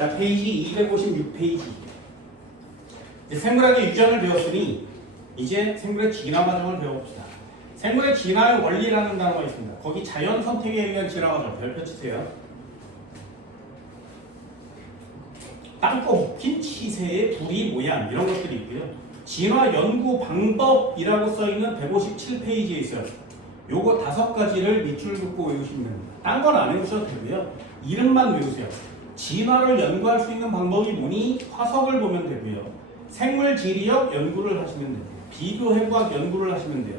자, 페이지 256페이지. 생물학의 유전을 배웠으니 이제 생물의 진화 과정을 배워봅시다. 생물의 진화의 원리라는 단어가 있습니다. 거기 자연 선택에 의한 진화 과정 별표 치세요. 땅거 묶인 치새의 부리 모양 이런 것들이 있고요. 진화 연구 방법이라고 써있는 157페이지에 있어요. 요거 5가지를 밑줄 긋고 외우시면 됩니다. 딴 건 안 외우셔도 되고요. 이름만 외우세요. 진화를 연구할 수 있는 방법이 뭐니? 화석을 보면 되고요. 생물 지리학 연구를 하시면 되고요. 비교 해부학 연구를 하시면 돼요.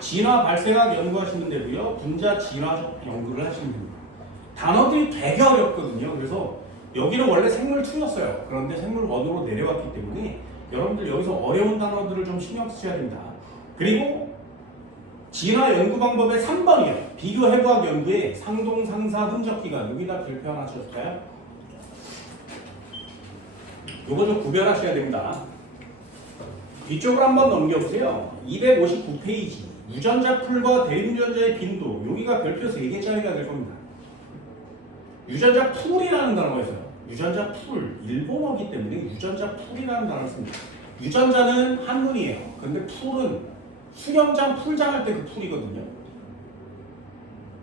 진화 발생학 연구하시면 되고요. 분자 진화적 연구를 하시면 됩니다. 단어들이 되게 어렵거든요. 그래서 여기는 원래 생물 2였어요. 그런데 생물 1으로 내려왔기 때문에 여러분들 여기서 어려운 단어들을 좀 신경 쓰셔야 됩니다. 그리고 진화 연구 방법의 3번이에요. 비교 해부학 연구의 상동, 상사, 흔적 기간. 여기다 별표 하나 쳐줄까요? 요거 좀 구별하셔야 됩니다. 뒤쪽으로 한번 넘겨보세요. 259페이지. 유전자 풀과 대유전자의 빈도. 여기가 별표 3개짜리가 될 겁니다. 유전자 풀이라는 단어가 있어요. 유전자 풀. 일본어기 때문에 유전자 풀이라는 단어를 씁니다. 유전자는 한문이에요. 근데 풀은 수영장, 풀장 할 때 그 풀이거든요.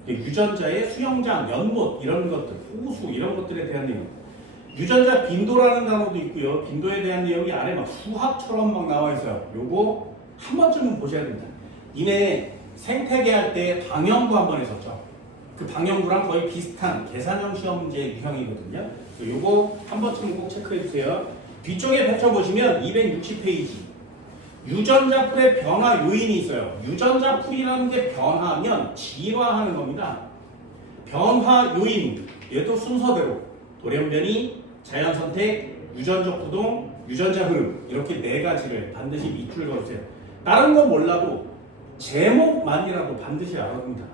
유전자의 수영장, 연못 이런 것들, 호수 이런 것들에 대한 내용. 유전자 빈도라는 단어도 있고요. 빈도에 대한 내용이 아래 막 수학처럼 막 나와 있어요. 요거 한 번쯤은 보셔야 됩니다. 이내 생태계 할 때 방영구 한번 했었죠. 그 방영구랑 거의 비슷한 계산형 시험제 유형이거든요. 요거 한 번쯤은 꼭 체크해 주세요. 뒤쪽에 펼쳐보시면 260페이지. 유전자 풀의 변화 요인이 있어요. 유전자 풀이라는 게 변화하면 진화하는 겁니다. 변화 요인, 얘도 순서대로 돌연변이, 자연선택, 유전적 부동, 유전자 흐름 이렇게 4가지를 반드시 밑줄 그어주세요. 다른 건 몰라도 제목만이라도 반드시 알아둡니다.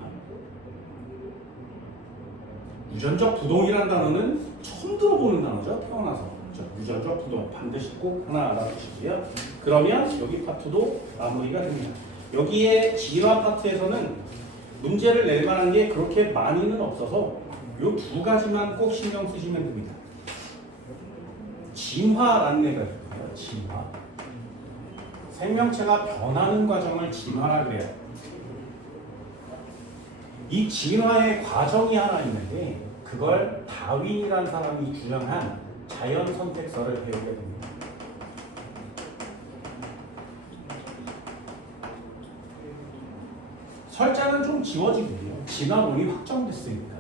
유전적 부동이라는 단어는 처음 들어보는 단어죠. 태어나서. 유전적 부동 반드시 꼭 하나 알아두시고요. 그러면 여기 파트도 마무리가 됩니다. 여기에 진화 파트에서는 문제를 낼 만한 게 그렇게 많이는 없어서 이 2가지만 꼭 신경 쓰시면 됩니다. 진화라는 애가 있어요. 진화. 생명체가 변하는 과정을 진화라 그래요. 이 진화의 과정이 하나 있는데 그걸 다윈이라는 사람이 주장한 자연 선택설을 배우게 됩니다. 설자는 좀 지워지고요. 진화론이 확정됐으니까.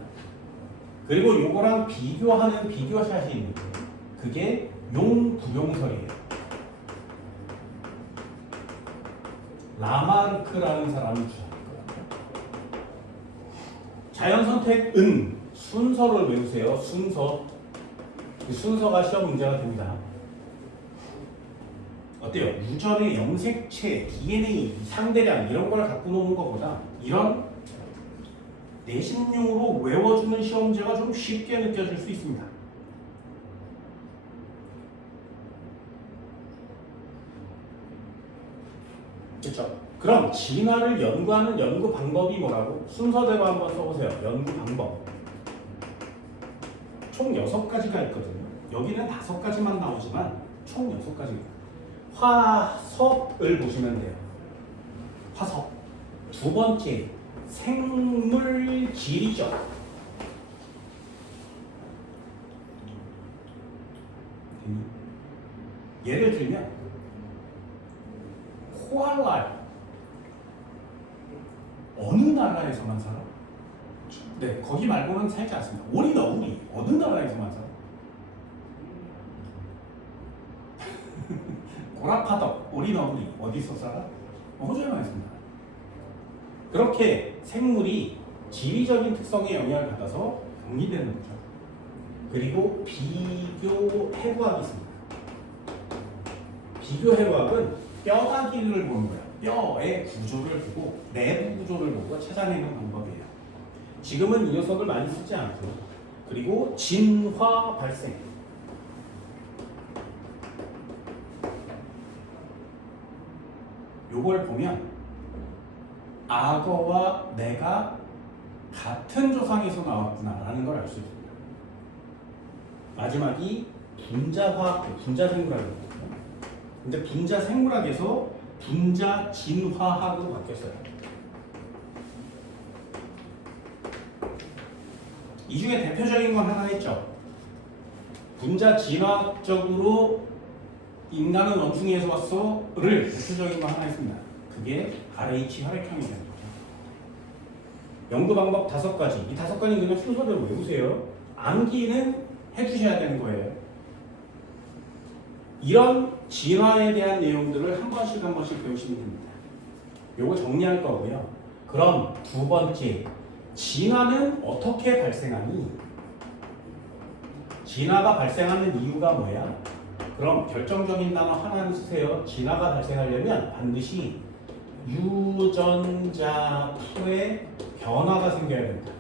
그리고 요거랑 비교하는 비교샷이 있는데 그게 용부용설이에요. 라마르크라는 사람이 주장했거든요. 자연 선택은 순서를 외우세요. 순서. 그 순서가 시험 문제가 됩니다. 어때요? 유전의 염색체, DNA, 상대량 이런 걸 갖고 노는 것보다 이런 내신용으로 외워주는 시험 문제가 좀 쉽게 느껴질 수 있습니다. 그렇죠? 그럼 진화를 연구하는 연구 방법이 뭐라고? 순서대로 한번 써보세요. 연구 방법. 총 6가지가 있거든요. 여기는 5가지만 나오지만 총 6가지입니다. 화석을 보시면 돼요. 화석. 2번째, 생물 지리적. 예를 들면 코알라 어느 나라에서만 살아? 네, 거기 말고는 살지 않습니다. 오리 너구리 어느 나라에서만 살아? 고라파덕 오리 너구리 어디서 살아? 호주에만 있습니다. 그렇게 생물이 지리적인 특성에 영향을 받아서 분리되는 거죠. 그리고 비교 해부학이 있습니다. 비교 해부학은 뼈다귀를 보는 거예요. 뼈의 구조를 보고 내부 구조를 보고 찾아내는 방법이에요. 지금은 이 녀석을 많이 쓰지 않고. 그리고 진화 발생. 요걸 보면 악어와 내가 같은 조상에서 나왔구나라는 걸 알 수 있습니다. 마지막이 분자화학, 분자생물학이거든요. 근데 분자생물학에서 분자진화학으로 바뀌었어요. 이 중에 대표적인 건 하나 있죠. 분자진화학적으로 인간은 원숭이에서 왔어를 대표적인 거 하나 있습니다. 그게 RH 혈액형이 되는 거죠. 연구 방법 5가지. 이 5가지 그냥 순서대로 외우세요. 암기는 해주셔야 되는 거예요. 이런 진화에 대한 내용들을 한 번씩 배우시면 됩니다. 요거 정리할 거고요. 그럼 두 번째, 진화는 어떻게 발생하니? 진화가 발생하는 이유가 뭐야? 그럼 결정적인 단어 하나는 쓰세요. 진화가 발생하려면 반드시 유전자 풀에 변화가 생겨야 된다.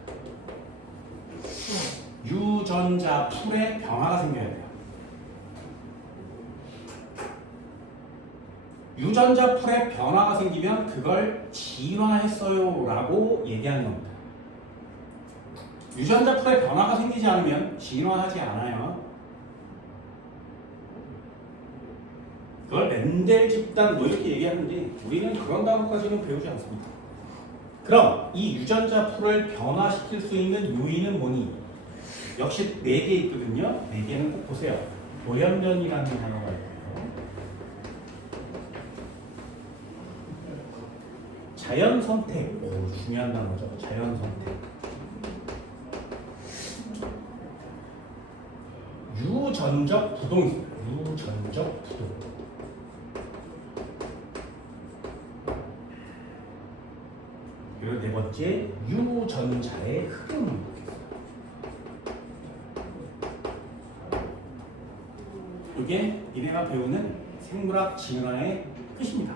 유전자 풀에 변화가 생겨야 돼요. 유전자 풀에 변화가 생기면 그걸 진화했어요 라고 얘기하는 겁니다. 유전자 풀에 변화가 생기지 않으면 진화하지 않아요. 그걸 멘델 집단 뭐 이렇게 얘기하는데 우리는 그런 단어까지는 배우지 않습니다. 그럼 이 유전자 풀을 변화시킬 수 있는 요인은 뭐니? 역시 4개 있거든요. 4개는 꼭 보세요. 돌연변이라는 단어가 있고요. 자연선택, 중요한 단어죠. 자연선택. 유전적 부동이 있습니다. 유전적 부동. 그리고 4번째, 유전자의 흐름. 이게 이내가 배우는 생물학 진화의 끝입니다.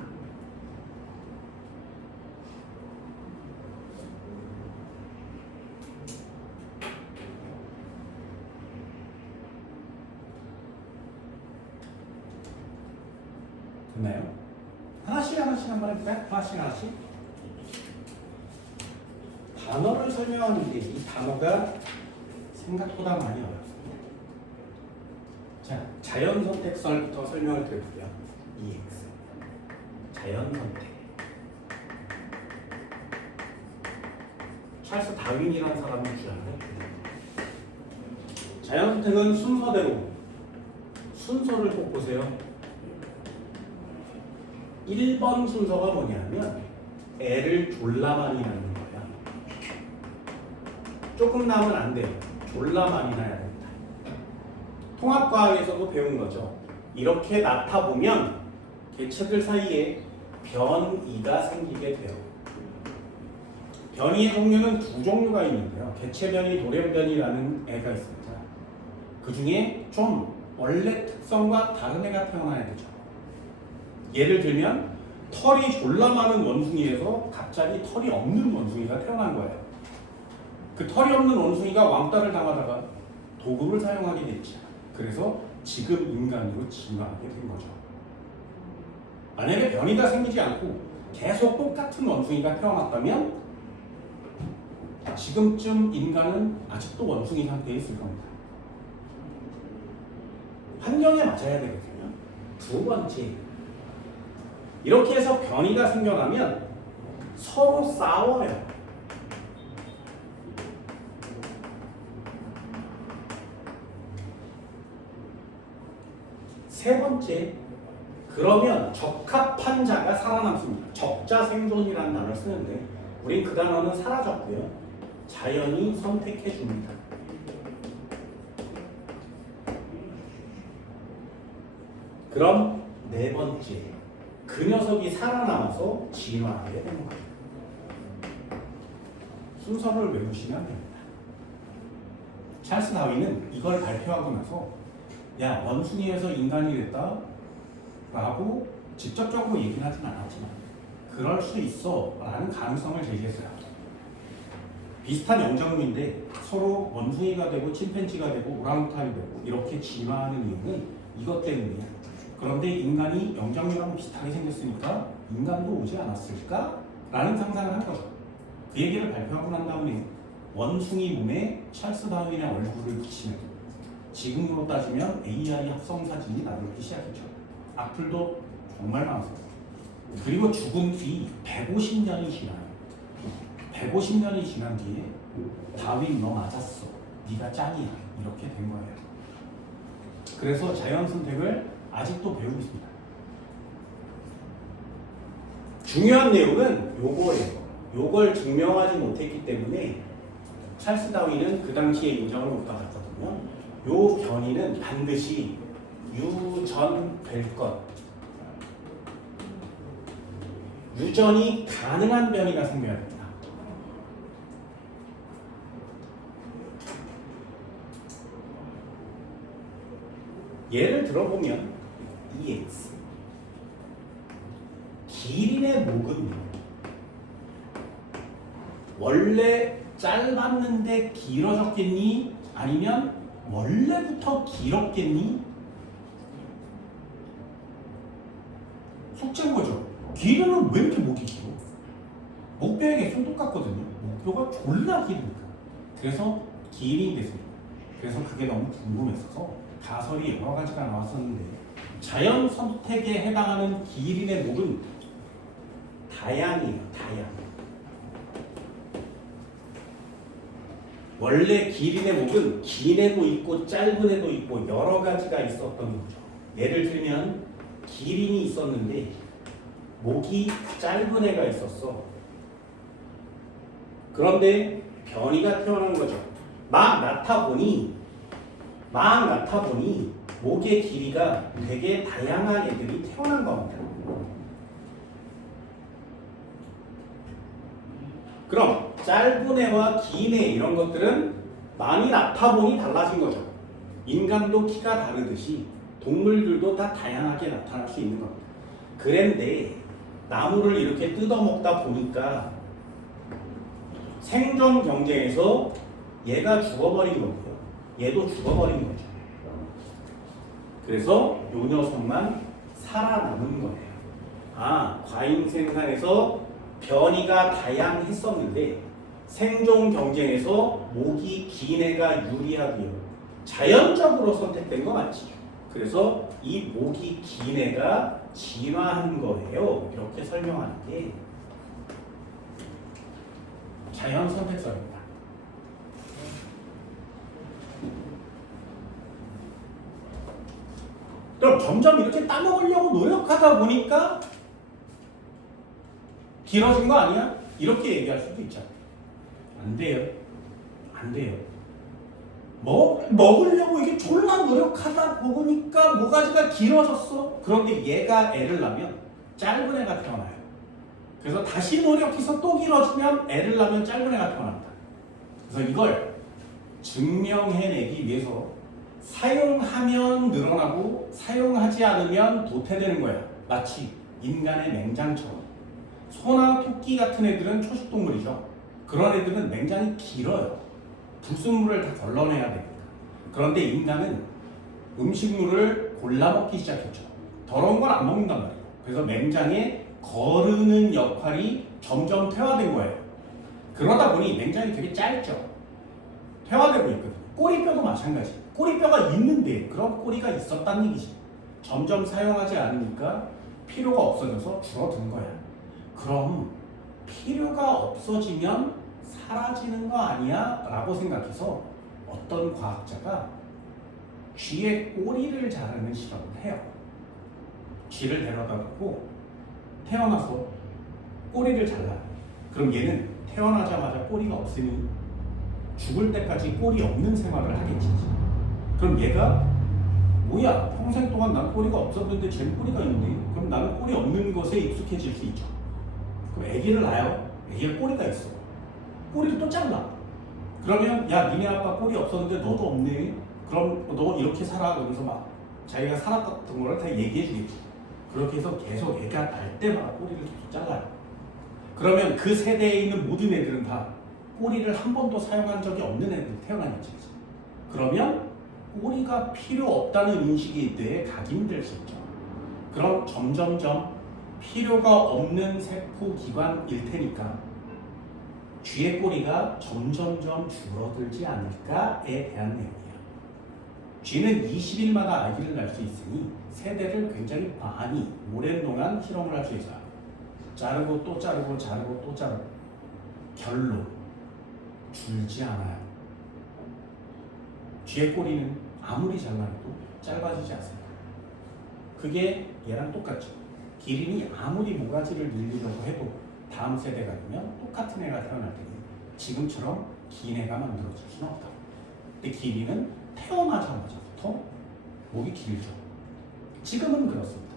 됐나요? 하나씩 한번 해볼까요? 하나씩. 단어를 설명하는 게 이 단어가 생각보다 많이 어렵습니다. 자, 자연선택설부터 설명을 드려볼게요. EX. 자연선택. 찰스 다윈이라는 사람이 주장해. 자연선택은 순서대로. 순서를 꼭 보세요. 1번 순서가 뭐냐면 애를 졸라 많이 낳는 거야. 조금 낳으면 안 돼요. 졸라 많이 낳아야 됩니다. 통합과학에서도 배운 거죠. 이렇게 낳다 보면 개체들 사이에 변이가 생기게 돼요. 변이의 종류는 2종류가 있는데요. 개체변이, 돌연변이라는 애가 있습니다. 그 중에 좀 원래 특성과 다른 애가 태어나야 되죠. 예를 들면 털이 졸라 많은 원숭이에서 갑자기 털이 없는 원숭이가 태어난 거예요. 그 털이 없는 원숭이가 왕따를 당하다가 도구를 사용하게 됐죠. 그래서 지금 인간으로 진화하게 된 거죠. 만약에 변이가 생기지 않고 계속 똑같은 원숭이가 태어났다면 지금쯤 인간은 아직도 원숭이 상태에 있을 겁니다. 환경에 맞아야 되거든요. 2번째, 이렇게 해서 변이가 생겨나면 서로 싸워요. 3번째, 그러면 적합한 자가 살아남습니다. 적자생존이라는 단어를 쓰는데 우린 그 단어는 사라졌고요. 자연이 선택해 줍니다. 그럼 4번째, 그 녀석이 살아남아서 진화하게 되는 거예요. 순서를 외우시면 됩니다. 찰스 다윈은 이걸 발표하고 나서 야, 원숭이에서 인간이 됐다 라고 직접적으로 얘기는 하진 않았지만 그럴 수 있어 라는 가능성을 제시했어요. 비슷한 영장류인데 서로 원숭이가 되고 침팬지가 되고 오랑우탄이 되고 이렇게 진화하는 이유는 이것 때문이야. 그런데 인간이 영장류랑 비슷하게 생겼으니까 인간도 오지 않았을까? 라는 상상을 한 거죠. 그 얘기를 발표하고 난 다음에 원숭이 몸에 찰스 다윈의 얼굴을 붙이면 지금으로 따지면 AR이 합성 사진이 나오기 시작했죠. 악플도 정말 많았어요. 그리고 죽은 뒤 150년이 지나요. 150년이 지난 뒤에 다윈 너 맞았어. 네가 짱이야. 이렇게 된 거예요. 그래서 자연 선택을 아직도 배우고 있습니다. 중요한 내용은 요거예요. 요걸 증명하지 못했기 때문에 찰스 다윈은 그 당시에 인정을 못 받았거든요. 요 변이는 반드시 유전될 것. 유전이 가능한 변이가 생겨야 됩니다. 예를 들어보면 EX 기린의 목은 원래 짧았는데 길어졌겠니? 아니면 원래부터 길었겠니? 숙제인 거죠. 기린은 왜 이렇게 목이 길어? 목뼈의 개수는 똑같거든요. 목표가 졸라 길으니까. 그래서 기린이 됐습니다. 그래서 그게 너무 궁금했어서 가설이 여러 가지가 나왔었는데 자연 선택에 해당하는 기린의 목은 다양해요. 다양. 원래 기린의 목은 긴 애도 있고 짧은 애도 있고 여러 가지가 있었던 거죠. 예를 들면 기린이 있었는데 목이 짧은 애가 있었어. 그런데 변이가 태어난 거죠. 막 낳다 보니 목의 길이가 되게 다양한 애들이 태어난 겁니다. 그럼 짧은 애와 긴 애 이런 것들은 많이 낳다 보니 달라진 거죠. 인간도 키가 다르듯이 동물들도 다 다양하게 나타날 수 있는 겁니다. 그런데 나무를 이렇게 뜯어먹다 보니까 생존 경쟁에서 얘가 죽어버린 거고요. 얘도 죽어버린 거죠. 그래서 요 녀석만 살아남은 거예요. 아, 과잉 생산에서 변이가 다양했었는데 생존 경쟁에서 목이 긴 애가 유리하고요. 자연적으로 선택된 거 맞지? 그래서 이 목이 긴 애가 진화한 거예요. 이렇게 설명하는 게 자연 선택설입니다. 그럼 점점 이렇게 따먹으려고 노력하다 보니까 길어진 거 아니야? 이렇게 얘기할 수도 있잖아요. 안 돼요. 안 돼요. 먹으려고 이게 졸라 노력하다 보니까 모가지가 길어졌어. 그런데 얘가 애를 낳으면 짧은 애가 태어나요. 그래서 다시 노력해서 또 길어지면 애를 낳으면 짧은 애가 태어납니다. 그래서 이걸 증명해내기 위해서 사용하면 늘어나고 사용하지 않으면 도태되는 거야. 마치 인간의 맹장처럼. 소나 토끼 같은 애들은 초식동물이죠. 그런 애들은 맹장이 길어요. 불순물을 다 걸러내야 됩니다. 그런데 인간은 음식물을 골라 먹기 시작했죠. 더러운 걸 안 먹는단 말이에요. 그래서 맹장에 거르는 역할이 점점 퇴화된 거예요. 그러다 보니 맹장이 되게 짧죠. 퇴화되고 있거든요. 꼬리뼈도 마찬가지. 꼬리뼈가 있는데 그런 꼬리가 있었다는 얘기지. 점점 사용하지 않으니까 필요가 없어져서 줄어드는 거야. 그럼 필요가 없어지면 사라지는 거 아니야? 라고 생각해서 어떤 과학자가 쥐의 꼬리를 자르는 실험을 해요. 쥐를 데려다 놓고 태어나서 꼬리를 잘라요. 그럼 얘는 태어나자마자 꼬리가 없으니 죽을 때까지 꼬리 없는 생활을 하겠지. 그럼 얘가 뭐야? 평생 동안 난 꼬리가 없었는데 쟤는 꼬리가 있네. 그럼 나는 꼬리 없는 것에 익숙해질 수 있죠. 그럼 아기를 낳아요. 아기가 꼬리가 있어. 꼬리를 또 잘라. 그러면 야 니네 아빠 꼬리 없었는데 너도 없네. 그럼 너 이렇게 살아. 그러면서 막 자기가 살았던 거를 다 얘기해 주겠지. 그렇게 해서 계속 애가 날 때마다 꼬리를 계속 잘라요. 그러면 그 세대에 있는 모든 애들은 다 꼬리를 한 번도 사용한 적이 없는 애들이 태어나겠지. 그러면 꼬리가 필요 없다는 인식이 뇌에 각인될 수 있죠. 그럼 점점점 필요가 없는 세포 기관일 테니까 쥐의 꼬리가 점점점 줄어들지 않을까에 대한 내용이에요. 쥐는 20일마다 아기를 낳을 수 있으니 세대를 굉장히 많이 오랜 동안 실험을 할 수 있어요. 자르고 또 자르고 자르고 또 자르고 결론 줄지 않아요. 쥐의 꼬리는 아무리 잘라도 짧아지지 않습니다. 그게 얘랑 똑같죠. 기린이 아무리 모가지를 늘리려고 해도 다음 세대가 되면 똑같은 애가 태어날 테니 지금처럼 긴 애가 만들어질 수는 없다. 근데 기린은 태어나자마자부터 목이 길죠. 지금은 그렇습니다.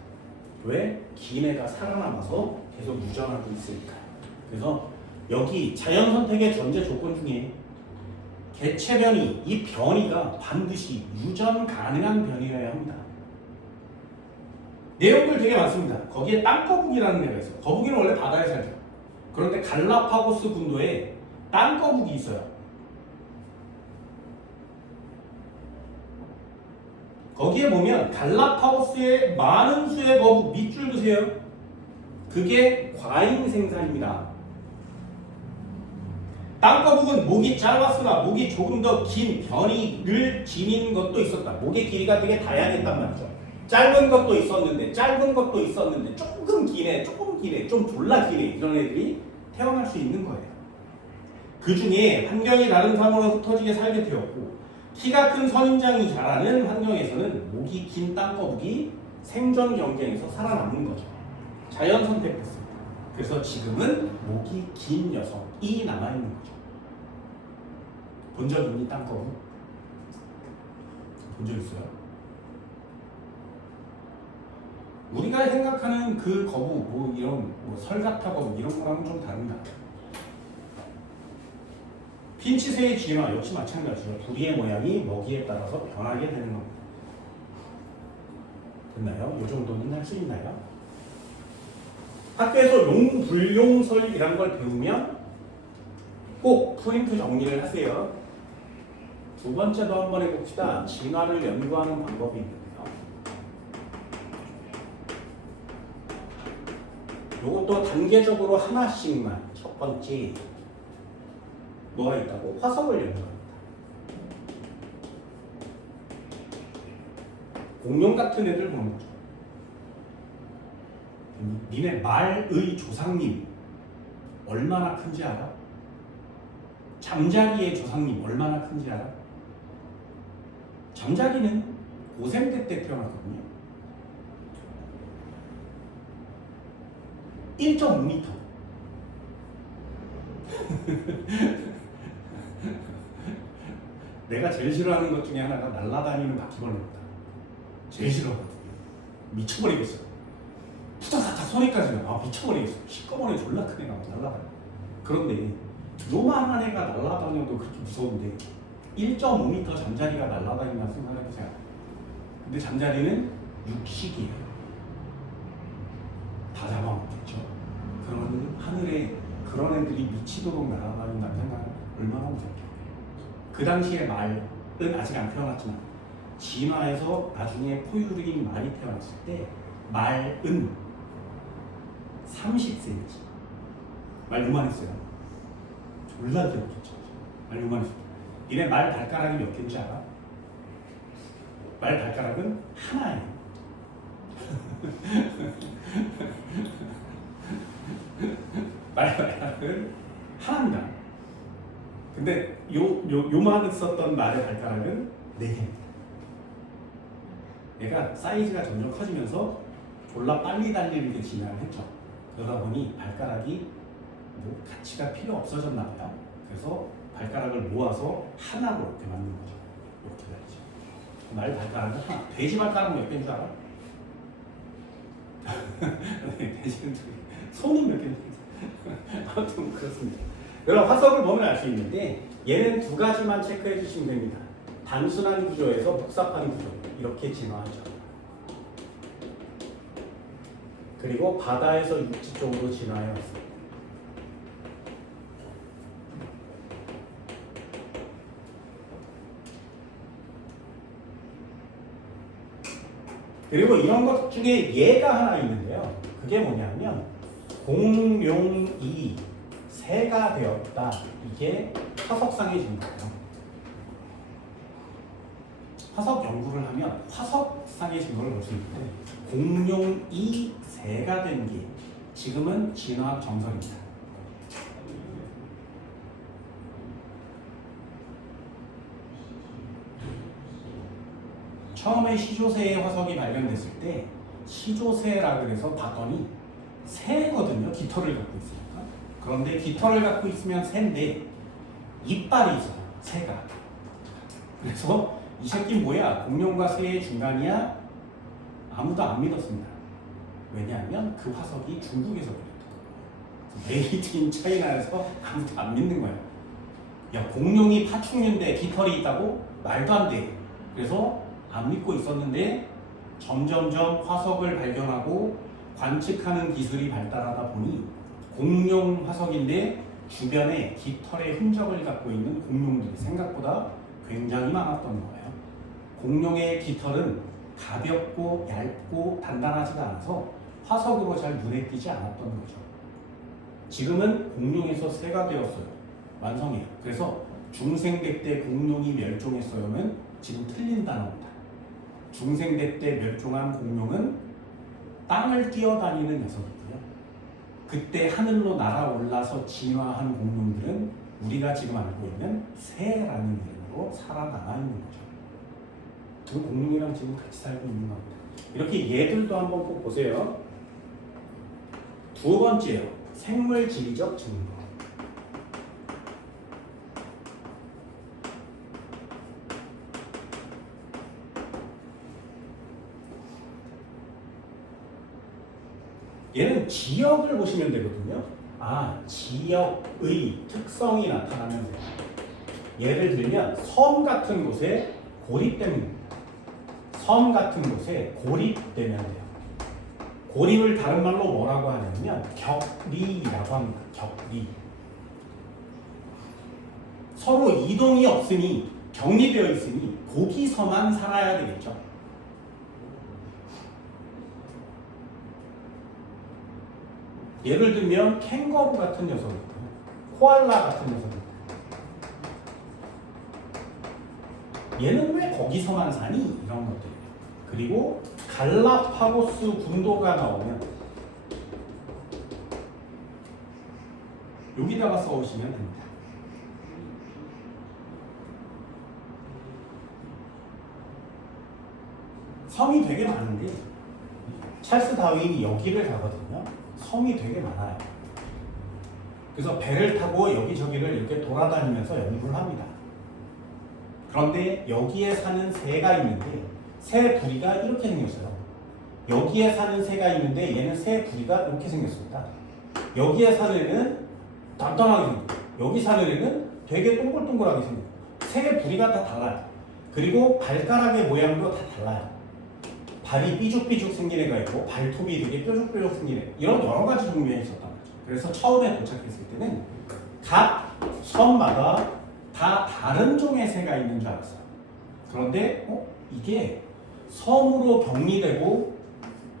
왜? 긴 애가 살아남아서 계속 유전하고 있으니까요. 그래서 여기 자연 선택의 전제 조건 중에 개체 변이, 이 변이가 반드시 유전 가능한 변이여야 합니다. 내용들 되게 많습니다. 거기에 땅거북이라는 애가 있어요. 거북이는 원래 바다에 살죠. 그런데 갈라파고스 군도에 땅거북이 있어요. 거기에 보면 갈라파고스의 많은 수의 거북 밑줄 드세요. 그게 과잉 생산입니다. 땅거북은 목이 짧았으나 목이 조금 더 긴 변이를 지닌 것도 있었다. 목의 길이가 되게 다양했단 말이죠. 짧은 것도 있었는데 조금 기네, 좀 졸라 기네 이런 애들이 태어날 수 있는 거예요. 그 중에 환경이 다른 삶으로 흩어지게 살게 되었고 키가 큰 선인장이 자라는 환경에서는 목이 긴 땅거북이 생존 경쟁에서 살아남는 거죠. 자연 선택됐습니다. 그래서 지금은 목이 긴 녀석이 남아있는 거죠. 본 적 있니 땅거북? 본 적 있어요? 우리가 생각하는 그 거북, 뭐 이런 설가타 거북 이런 거랑은 좀 다릅니다. 핀치새의 진화 역시 마찬가지죠. 부리의 모양이 먹이에 따라서 변하게 되는 겁니다. 됐나요? 이 정도는 할 수 있나요? 학교에서 용불용설이라는 걸 배우면 꼭 프린트 정리를 하세요. 두 번째도 한번 해봅시다. 진화를 연구하는 방법이 있는데요. 이것도 단계적으로 하나씩만. 첫 번째 뭐가 있다고? 화석을 연구합니다. 공룡 같은 애들 보는 거죠. 니네 말의 조상님 얼마나 큰지 알아? 잠자리의 조상님 얼마나 큰지 알아? 잠자리는 고생대 때 태어났거든요. 1.5m. 내가 제일 싫어하는 것 중에 하나가 날아다니는 바퀴벌레입니다. 제일 싫어하거든요. 미쳐버리겠어요. 푸짝사짝 소리까지 나. 미쳐버리겠어요. 시꺼먼 애 졸라 큰 애가 날아다녀. 그런데 요만한 애가 날아다녀도 그렇게 무서운데 1.5m 잠자리가 날아다닌다 생각해보세요. 근데 잠자리는 육식이에요. 다 잡아먹겠죠. 그러면 하늘에 그런 애들이 미치도록 날아다닌다는 생각은 얼마나 무섭죠. 그 당시에 말은 아직 안 태어났지만 진화해서 나중에 포유류인 말이 태어났을 때 말은 30cm. 말 요만했어요. 졸라 귀엽겠죠. 말 요만했어요. 니네 말 발가락이 몇 개인지 알아? 말 발가락은 하나예요. 말 발가락은 하나입니다. 근데 요만한 썼던 말의 발가락은 4개입니다. 얘가 사이즈가 점점 커지면서 졸라 빨리 달리는 게 진화를 했죠. 그러다 보니 발가락이 뭐 가치가 필요 없어졌나 봐요. 그래서 발가락을 모아서 하나로 이렇게 만든 거죠. 이렇게 달리죠. 말 발가락은 하나. 돼지 발가락 몇 개인 줄 알아? 돼지는 손은 몇 개인 줄 알아? 아무튼 그렇습니다. 여러분 화석을 보면 알 수 있는데 얘는 두 가지만 체크해 주시면 됩니다. 단순한 구조에서 복잡한 구조 이렇게 진화하죠. 그리고 바다에서 육지 쪽으로 진화해 왔습니다. 그리고 이런 것 중에 예가 하나 있는데요. 그게 뭐냐면 공룡이 새가 되었다. 이게 화석상의 증거예요. 화석 연구를 하면 화석상의 증거를 볼 수 있는데 공룡이 새가 된 게 지금은 진화학 정설입니다. 처음에 시조새의 화석이 발견됐을 때 시조새라 그래서 봤더니 새거든요. 깃털을 갖고 있으니까. 그런데 깃털을 갖고 있으면 새인데 이빨이 있어요. 새가. 그래서 이 새끼 뭐야? 공룡과 새의 중간이야? 아무도 안 믿었습니다. 왜냐하면 그 화석이 중국에서 발견됐거든요. 메이드 인 차이나에서 아무도 안 믿는 거야. 야, 공룡이 파충류인데 깃털이 있다고? 말도 안 돼. 그래서 안 믿고 있었는데 점점점 화석을 발견하고 관측하는 기술이 발달하다 보니 공룡 화석인데 주변에 깃털의 흔적을 갖고 있는 공룡들이 생각보다 굉장히 많았던 거예요. 공룡의 깃털은 가볍고 얇고 단단하지가 않아서 화석으로 잘 눈에 띄지 않았던 거죠. 지금은 공룡에서 새가 되었어요. 완성이에요. 그래서 중생대 때 공룡이 멸종했어요는 지금 틀린 단어입니다. 중생대 때 멸종한 공룡은 땅을 뛰어다니는 녀석이고요. 그때 하늘로 날아올라서 진화한 공룡들은 우리가 지금 알고 있는 새라는 이름으로 살아남아 있는 거죠. 그 공룡이랑 지금 같이 살고 있는 겁니다. 이렇게 얘들도 한번 꼭 보세요. 두 번째요. 생물지리적 증거. 얘는 지역을 보시면 되거든요. 지역의 특성이 나타나면 돼요. 예를 들면 섬 같은 곳에 고립됩니다. 섬 같은 곳에 고립되면 돼요. 고립을 다른 말로 뭐라고 하냐면 격리라고 합니다. 격리. 서로 이동이 없으니 격리되어 있으니 거기서만 살아야 되겠죠. 예를 들면 캥거루 같은 녀석이 있고요. 코알라 같은 녀석이 있고요. 얘는 왜 거기서만 사니? 이런 것들이에요. 그리고 갈라파고스 군도가 나오면 여기다가 써오시면 됩니다. 섬이 되게 많은데 찰스 다윈이 여기를 가거든요. 섬이 되게 많아요. 그래서 배를 타고 여기저기를 이렇게 돌아다니면서 연구를 합니다. 그런데 여기에 사는 새가 있는데 새 부리가 이렇게 생겼어요. 여기에 사는 새가 있는데 얘는 새 부리가 이렇게 생겼습니다. 여기에 사는 애는 단단하게 생겼고 여기 사는 애는 되게 동글동글하게 생겼고 새 부리가 다 달라요. 그리고 발가락의 모양도 다 달라요. 발이 삐죽삐죽 생긴 애가 있고 발톱이 되게 뾰족뾰족 생긴 애, 이런 여러 가지 종류가 있었단 말이죠. 그래서 처음에 도착했을 때는 각 섬마다 다 다른 종의 새가 있는 줄 알았어요. 그런데 이게 섬으로 격리되고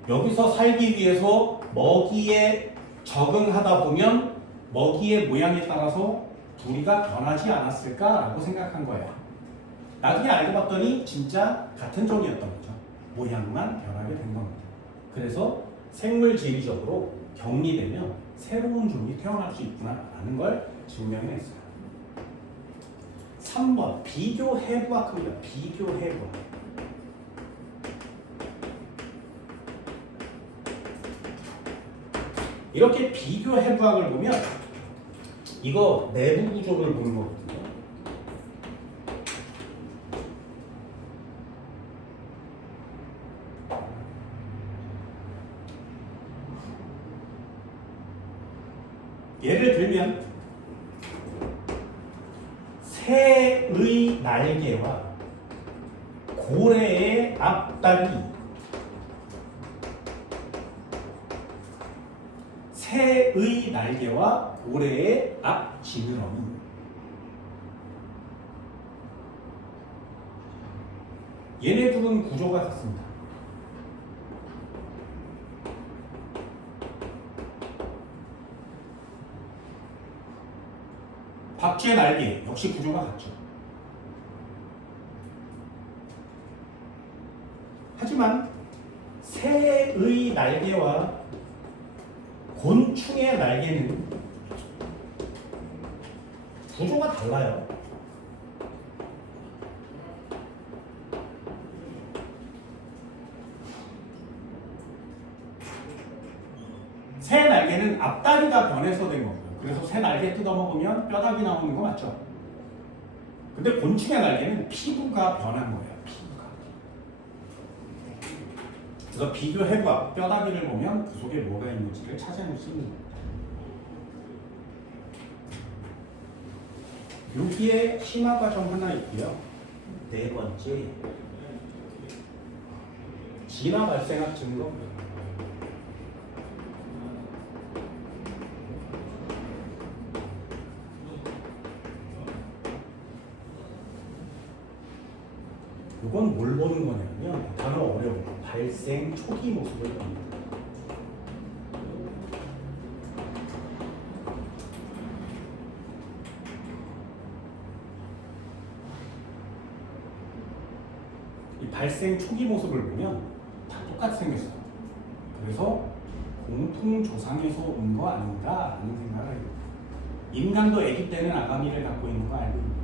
여기서 살기 위해서 먹이에 적응하다 보면 먹이의 모양에 따라서 부리가 변하지 않았을까라고 생각한 거예요. 나중에 알고 봤더니 진짜 같은 종이었던 거죠. 모양만 변하게 된 겁니다. 그래서 생물지리적으로 격리되면 새로운 종이 태어날 수 있구나라는 걸 증명했어요. 3번 비교해부학입니다. 비교해부학. 이렇게 비교해부학을 보면 이거 내부 구조를 보는 거거든요. 예를 들면 새의 날개와 고래의 앞다리, 새의 날개와 고래의 앞 지느러미, 얘네 둘은 구조가 같습니다. 박쥐의 날개 역시 구조가 같죠. 하지만 새의 날개와 곤충의 날개는 구조가 달라요. 새 날개는 앞다리가 변해서 된 거고요. 그래서 새 날개 뜯어먹으면 뼈다귀 나오는 거 맞죠? 근데 곤충의 날개는 피부가 변한 거예요. 피부가. 그래서 비교해봐. 뼈다귀를 보면 그 속에 뭐가 있는지를 찾아낼 수 있는 겁니다. 여기에 심화 과정 하나 있고요. 네 번째, 진화 발생학 증거. 이건 뭘 보는 거냐면 단어 어려워. 발생 초기 모습을 봅니다. 이 발생 초기 모습을 보면 다 똑같이 생겼어요. 그래서 공통 조상에서 온 거 아닌가 하는 생각을 해요. 인간도 아기 때는 아가미를 갖고 있는 거 알고 있나요?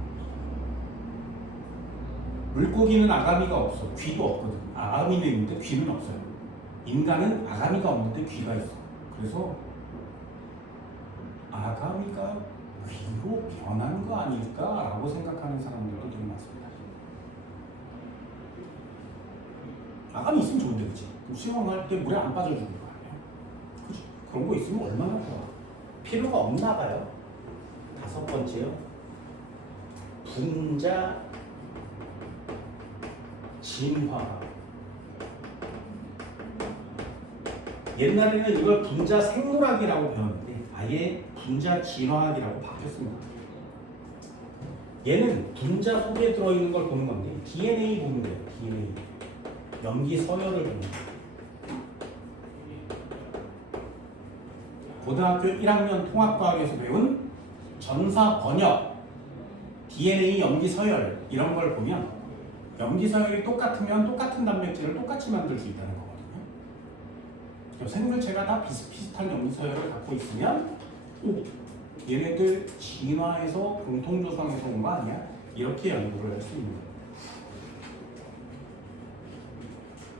물고기는 아가미가 없어. 귀도 없거든. 아가미는 있는데 귀는 없어요. 인간은 아가미가 없는데 귀가 있어. 그래서 아가미가 귀로 변한 거 아닐까라고 생각하는 사람들도 되게 많습니다. 아가미 있으면 좋은데, 그치? 수영할 때 물에 안 빠져주는 거 아니야? 그치? 그런 거 있으면 얼마나 좋아. 필요가 없나 봐요. 다섯 번째요. 분자 진화. 옛날에는 이걸 분자 생물학이라고 배웠는데 아예 분자 진화학이라고 바뀌었습니다. 얘는 분자 속에 들어있는 걸 보는 건데 DNA 보는 거예요. DNA. 염기 서열을 보는 거예요. 고등학교 1학년 통합과학에서 배운 전사 번역, DNA 염기 서열 이런 걸 보면 염기 서열이 똑같으면 똑같은 단백질을 똑같이 만들 수 있다는 거거든요. 생물체가 다 비슷비슷한 염기 서열을 갖고 있으면 얘네들 진화해서 공통조상에서 온 거 아니야? 이렇게 연구를 할 수 있는 거예요.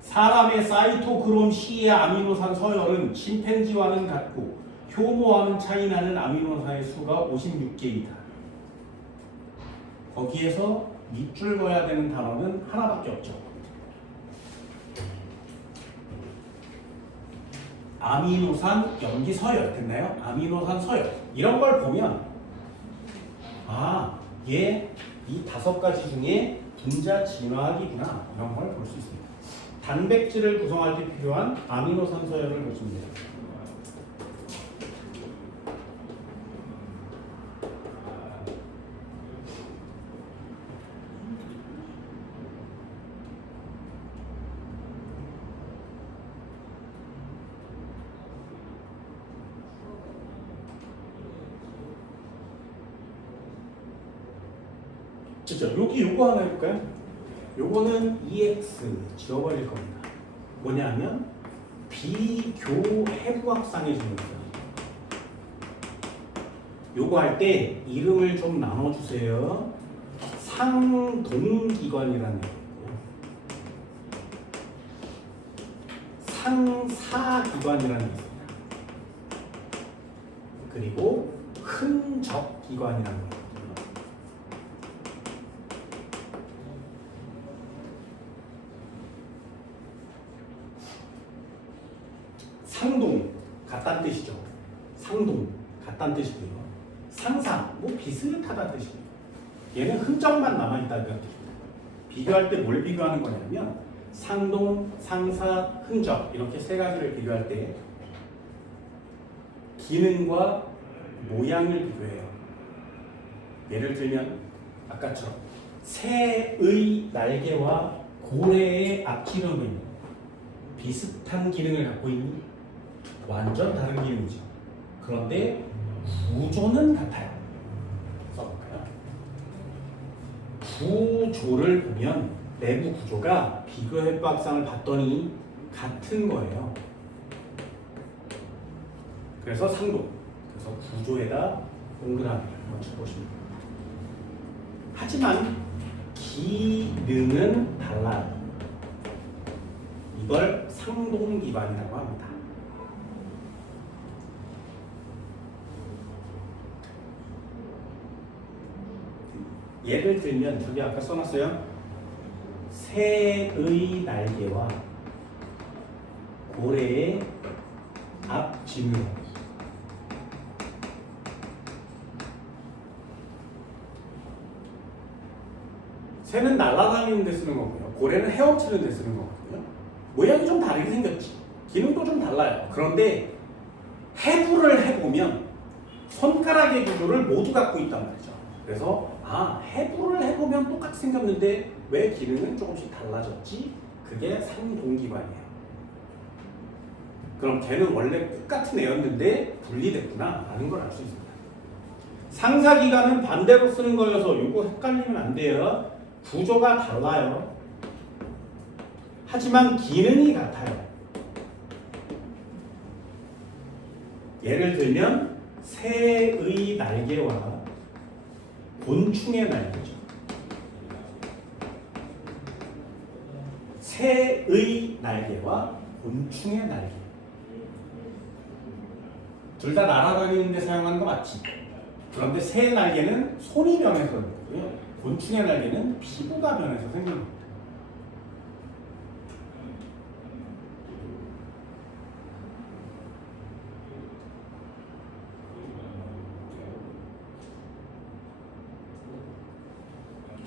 사람의 사이토크롬 C의 아미노산 서열은 침팬지와는 같고 효모와는 차이나는 아미노산의 수가 56개이다. 거기에서 밑줄 그어야 되는 단어는 하나밖에 없죠. 아미노산 염기 서열 됐나요? 아미노산 서열 이런 걸 보면 얘 이 5가지 중에 분자 진화학이구나 이런 걸 볼 수 있습니다. 단백질을 구성할 때 필요한 아미노산 서열을 보시면 돼요. 그렇죠? 여기 요거 하나 해볼까요? 요거는 EX 지워버릴 겁니다. 뭐냐면 비교해부학상의 질문이에요. 요거 할 때 이름을 좀 나눠주세요. 상동기관이라는 게 있고요. 상사기관이라는 게 있습니다. 그리고 흔적기관이라는 거. 상동 같다는 뜻이죠. 상동 같다는 뜻이고요. 상사 뭐 비슷하다는 뜻이고요. 얘는 흔적만 남아있다는 뜻입니다. 비교할 때 뭘 비교하는 거냐면 상동, 상사, 흔적 이렇게 세 가지를 비교할 때 기능과 모양을 비교해요. 예를 들면 아까처럼 새의 날개와 고래의 앞지름은 비슷한 기능을 갖고 있니? 완전 다른 기능이죠. 그런데 구조는 같아요. 써볼까요? 구조를 보면 내부 구조가 비교 협박상을 봤더니 같은 거예요. 그래서 상도. 그래서 구조에다 동그라미를 맞춰보시면 됩니다. 하지만 기능은 달라요. 이걸 상동기반이라고 합니다. 예를 들면 저기 아까 써놨어요. 새의 날개와 고래의 앞짐승. 새는 날아다니는 데 쓰는 거고요. 고래는 헤엄치는 데 쓰는 거거든요. 모양이 좀 다르게 생겼지. 기능도 좀 달라요. 그런데 해부를 해보면 손가락의 구조를 모두 갖고 있단 말이죠. 그래서 해부를 해보면 똑같이 생겼는데 왜 기능은 조금씩 달라졌지? 그게 상동기반이에요. 그럼 걔는 원래 똑같은 애였는데 분리됐구나 라는 걸 알 수 있습니다. 상사기관은 반대로 쓰는 거여서 이거 헷갈리면 안 돼요. 구조가 달라요. 하지만 기능이 같아요. 예를 들면 새의 날개와 곤충의 날개죠. 새의 날개와 곤충의 날개. 둘 다 날아다니는 데 사용하는 거 맞지? 그런데 새의 날개는 손이 변해서 생겼고요. 곤충의 날개는 피부가 변해서 생긴 겁니다.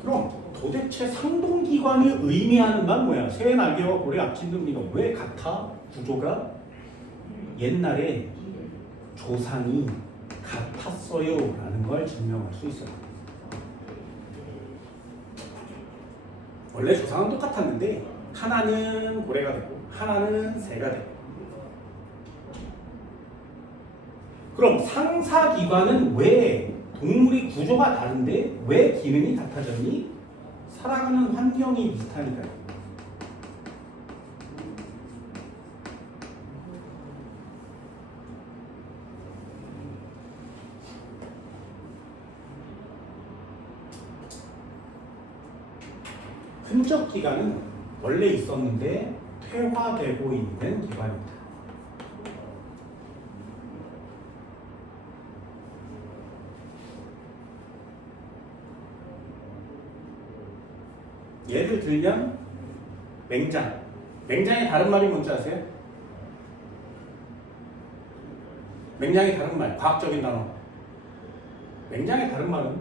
그럼 도대체 상동기관이 의미하는 건 뭐야? 새의 날개와 고래 앞짐승이가 왜 같아? 구조가? 옛날에 조상이 같았어요 라는 걸 증명할 수 있어요. 원래 조상은 똑같았는데 하나는 고래가 되고 하나는 새가 되고. 그럼 상사기관은 왜 동물이 구조가 다른데 왜 기능이 같아졌니? 살아가는 환경이 비슷하니까요. 흔적 기관은 원래 있었는데 퇴화되고 있는 기관입니다. 예를 들면 맹장. 맹장의 다른 말이 뭔지 아세요? 맹장의 다른 말, 과학적인 단어. 맹장의 다른 말은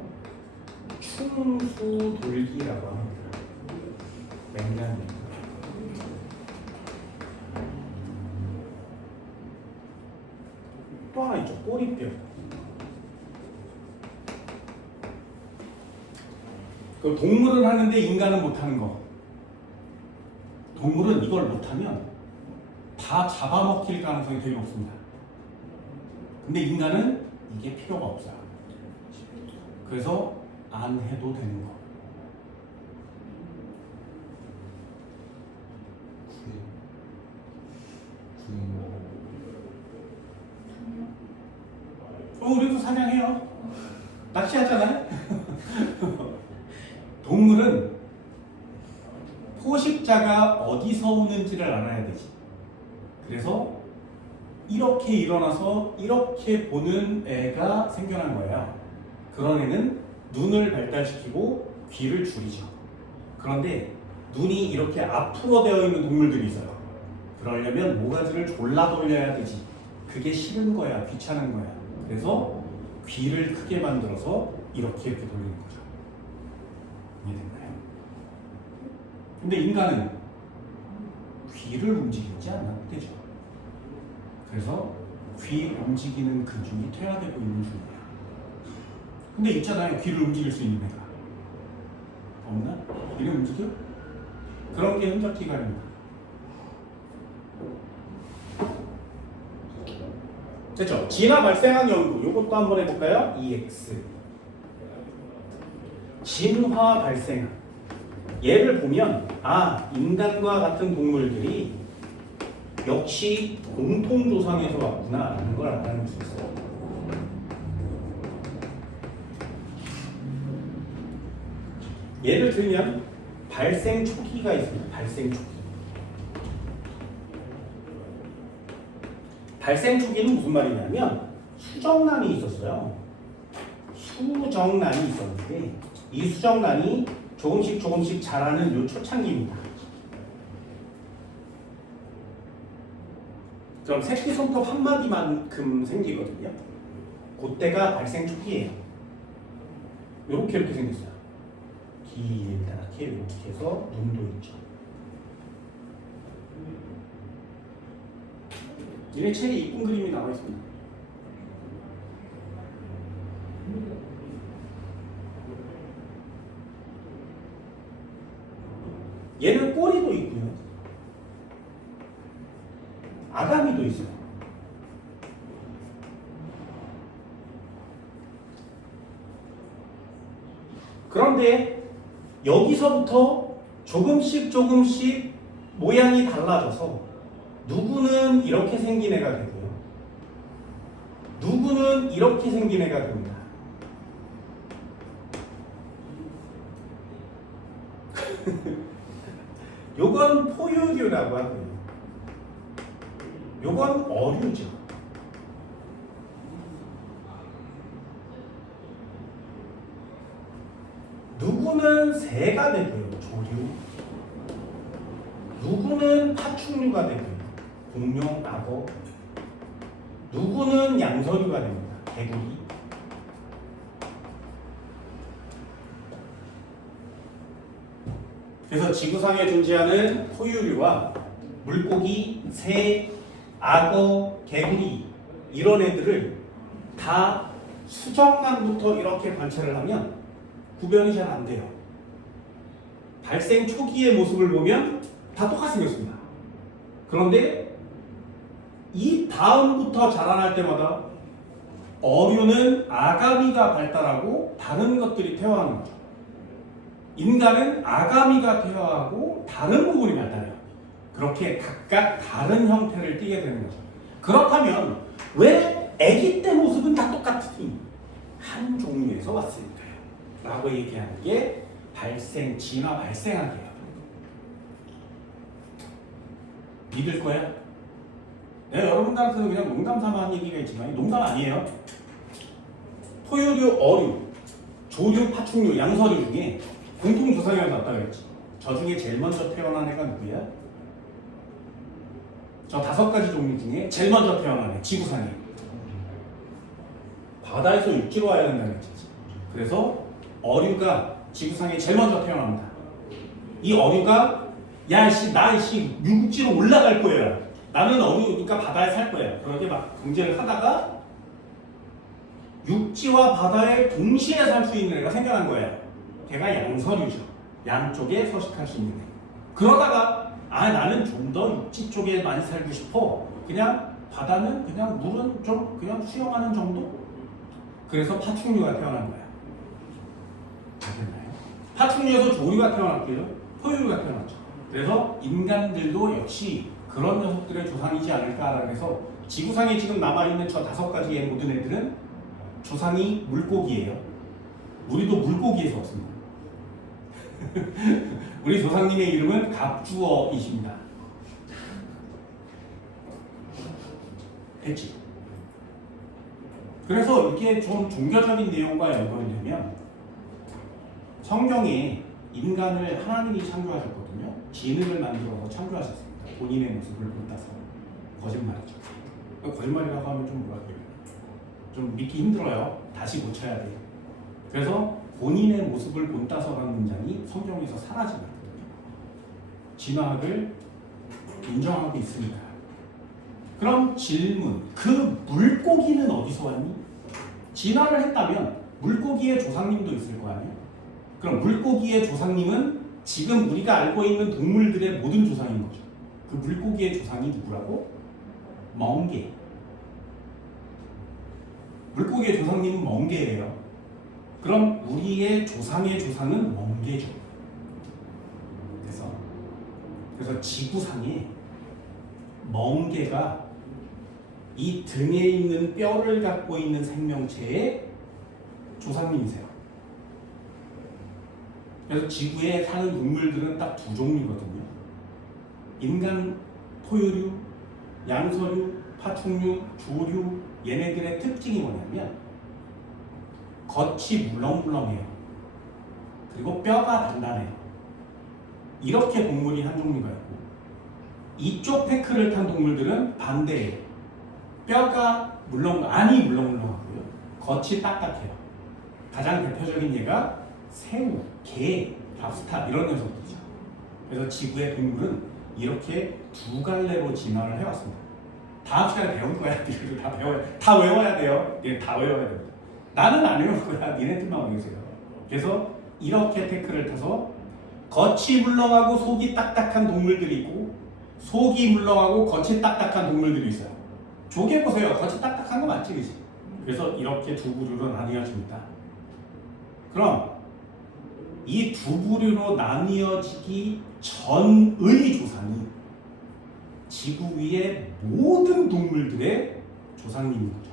충수돌기라고 합니다. 맹장. 또 하나 있죠. 꼬리뼈. 그 동물은 하는데 인간은 못하는 거. 동물은 이걸 못하면 다 잡아먹힐 가능성이 되게 높습니다. 근데 인간은 이게 필요가 없어요. 그래서 안 해도 되는 거. 우리도 사냥해요. 낚시하잖아요. 동물은 포식자가 어디서 오는지를 알아야 되지. 그래서 이렇게 일어나서 이렇게 보는 애가 생겨난 거예요. 그런 애는 눈을 발달시키고 귀를 줄이죠. 그런데 눈이 이렇게 앞으로 되어 있는 동물들이 있어요. 그러려면 모가지를 졸라 돌려야 되지. 그게 싫은 거야, 귀찮은 거야. 그래서 귀를 크게 만들어서 이렇게 돌리는 거죠. 이해됐나요? 근데 인간은 귀를 움직이지 않아도 되죠. 그래서 귀 움직이는 근육이 퇴화되고 있는 중이에요. 근데 있잖아요. 귀를 움직일 수 있는 애가. 없나? 귀를 움직여? 그런 게 흔적기관입니다. 됐죠? 진화 발생학 연구. 이것도 한번 해볼까요? EX. 진화 발생학. 얘를 보면 인간과 같은 동물들이 역시 공통조상에서 왔구나 라는 걸 알아낼 수 있어요. 예를 들면 발생 초기가 있습니다. 발생 초기. 발생 초기는 무슨 말이냐면 수정란이 있었어요. 수정란이 있었는데 이 수정란이 조금씩 자라는 요 초창기입니다. 그럼 새끼 손톱 한 마디만큼 생기거든요. 그때가 발생 초기예요. 이렇게 생겼어요. 길다랗게 이렇게 해서 눈도 있죠. 얘네 책에 이쁜 그림이 나와 있습니다. 얘는 꼬리도 있고요. 아가미도 있어요. 그런데 여기서부터 조금씩 모양이 달라져서 누구는 이렇게 생긴 애가 되고요. 누구는 이렇게 생긴 애가 됩니다. 요건 포유류라고 하고요. 요건 어류죠. 누구는 새가 되고요. 조류. 누구는 파충류가 되고요. 공룡, 악어. 누구는 양서류가 됩니다. 개구리. 그래서 지구상에 존재하는 포유류와 물고기, 새, 악어, 개구리 이런 애들을 다 수정란부터 이렇게 관찰을 하면 구별이 잘 안 돼요. 발생 초기의 모습을 보면 다 똑같이 생겼습니다. 그런데 이 다음부터 자라날 때마다 어류는 아가미가 발달하고 다른 것들이 퇴화하는 거죠. 인간은 아가미가 퇴화하고 다른 부분이 발달해요. 그렇게 각각 다른 형태를 띠게 되는 거죠. 그렇다면 왜 아기 때 모습은 다 똑같으니 한 종류에서 왔을까요? 라고 얘기하는 게 진화 발생학이에요. 믿을 거야? 내가 여러분들한테는 그냥 농담 삼아 한 얘기가 있지만 농담 아니에요. 포유류, 어류, 조류, 파충류, 양서류 중에 공통 조상이가 나왔다 그랬지. 저 중에 제일 먼저 태어난 애가 누구야? 저 5가지 종류 중에 제일 먼저 태어난 애, 지구상에. 바다에서 육지로 와야 된다는 거지. 그래서 어류가 지구상에 제일 먼저 태어납니다. 이 어류가 나 육지로 올라갈 거야. 나는 어류니까 바다에 살 거야. 그렇게 막 경쟁을 하다가 육지와 바다에 동시에 살 수 있는 애가 생겨난 거예요. 걔가 양서류죠. 양쪽에 서식할 수 있는 애. 그러다가 나는 좀 더 육지 쪽에 많이 살고 싶어. 그냥 바다는 그냥 물은 좀 그냥 수영하는 정도? 그래서 파충류가 태어난 거야. 알겠나요? 파충류에서 조류가 태어났고요. 포유류가 태어났죠. 그래서 인간들도 역시 그런 녀석들의 조상이지 않을까라고 해서 지구상에 지금 남아있는 저 5가지의 모든 애들은 조상이 물고기예요. 우리도 물고기에서 왔습니다. 우리 조상님의 이름은 갑주어이십니다. 됐지? 그래서 이게 좀 종교적인 내용과 연관이 되면 성경에 인간을 하나님이 창조하셨거든요. 지능을 만들어서 창조하셨습니다. 본인의 모습을 본따서. 거짓말이죠. 거짓말이라고 하면 좀 뭐랄까요? 좀 믿기 힘들어요. 다시 고쳐야 돼요. 그래서 본인의 모습을 본따서라는 문장이 성경에서 사라지거든요. 진화학을 인정하고 있으니까. 그럼 질문, 그 물고기는 어디서 왔니? 진화를 했다면 물고기의 조상님도 있을 거 아니에요? 그럼 물고기의 조상님은 지금 우리가 알고 있는 동물들의 모든 조상인 거죠. 그 물고기의 조상이 누구라고? 멍게. 물고기의 조상님은 멍게예요. 그럼 우리의 조상의 조상은 멍게죠. 그래서 지구상에 멍게가 이 등에 있는 뼈를 갖고 있는 생명체의 조상님이세요. 그래서 지구에 사는 동물들은 딱 두 종류거든요. 인간 포유류, 양서류, 파충류, 조류, 얘네들의 특징이 뭐냐면 겉이 물렁물렁해요. 그리고 뼈가 단단해요. 이렇게 동물이 한 종류가 있고, 이쪽 패크를 탄 동물들은 반대예요. 뼈가 안이 물렁물렁하고요. 겉이 딱딱해요. 가장 대표적인 예가 새우, 게, 랍스타 이런 녀석들이죠. 그래서 지구의 동물은 이렇게 두 갈래로 진화를 해왔습니다. 다음 시간에 배울 거야. 니네들 다 외워야 돼요. 다 외워야 됩니다. 나는 안 외울 거야. 니네들만 외우세요. 그래서 이렇게 태클을 타서 겉이 물렁하고 속이 딱딱한 동물들이 있고, 속이 물렁하고 겉이 딱딱한 동물들이 있어요. 조개 보세요. 겉이 딱딱한 거 맞지, 그치? 그래서 이렇게 두 부류로 나뉘어집니다. 그럼 이 두 부류로 나뉘어지기 전의 조상이 지구 위의 모든 동물들의 조상님인 거죠.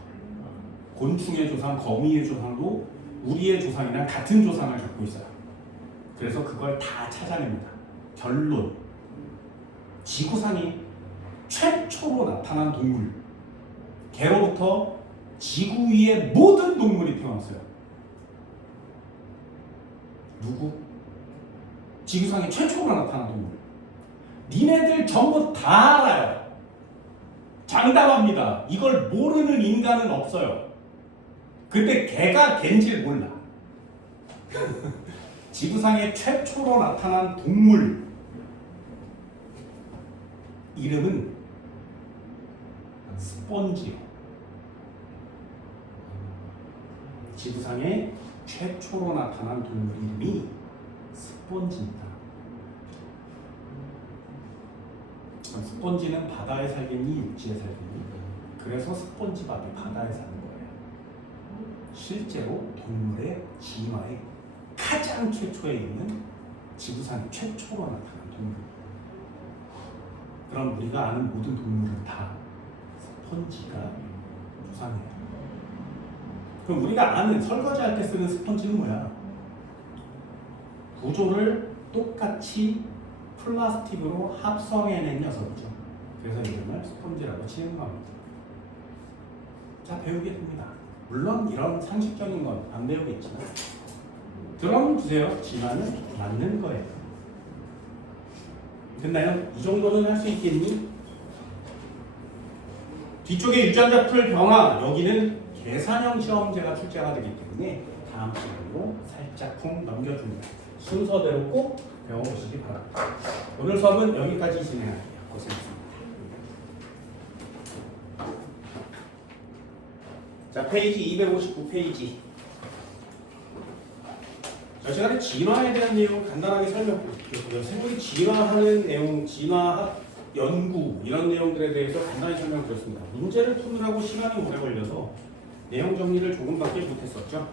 곤충의 조상, 거미의 조상도 우리의 조상이랑 같은 조상을 갖고 있어요. 그래서 그걸 다 찾아냅니다. 결론, 지구상이 최초로 나타난 동물, 개로부터 지구 위의 모든 동물이 태어났어요. 누구? 지구상에 최초로 나타난 동물. 니네들 전부 다 알아요. 장담합니다. 이걸 모르는 인간은 없어요. 근데 개가 갠지를 몰라. 지구상에 최초로 나타난 동물 이름은 스펀지요. 지구상에 최초로 나타난 동물 이름이 스펀지입니다. 스펀지는 바다에 살겠니, 육지에 살겠니? 그래서 스펀지밥이 바다에 사는 거예요. 실제로 동물의 진화에 가장 최초에 있는 지구상 최초로 나타난 동물. 그럼 우리가 아는 모든 동물은 다 스펀지가 조상이에요. 그럼 우리가 아는 설거지할 때 쓰는 스펀지는 뭐야? 구조를 똑같이 플라스틱으로 합성해낸 녀석이죠. 그래서 이름을 스펀지라고 치는 겁니다. 자, 배우게 됩니다. 물론 이런 상식적인 건 안 배우겠지만 드럼 주세요. 진화는 맞는 거예요. 됐나요? 이 정도는 할 수 있겠니? 뒤쪽에 유전자 풀 병화, 여기는 계산형 시험제가 출제가 되기 때문에 다음 시간으로 살짝쿵 넘겨줍니다. 순서대로 꼭 배워보시기 바랍니다. 오늘 수업은 여기까지 진행할게요. 고생했습니다. 자, 페이지 259페이지. 저 시간에 진화에 대한 내용 간단하게 설명드릴게요. 생물이 진화하는 내용, 진화학 연구 이런 내용들에 대해서 간단히 설명드렸습니다. 문제를 푸느라고 시간이 오래 걸려서 내용 정리를 조금밖에 못했었죠.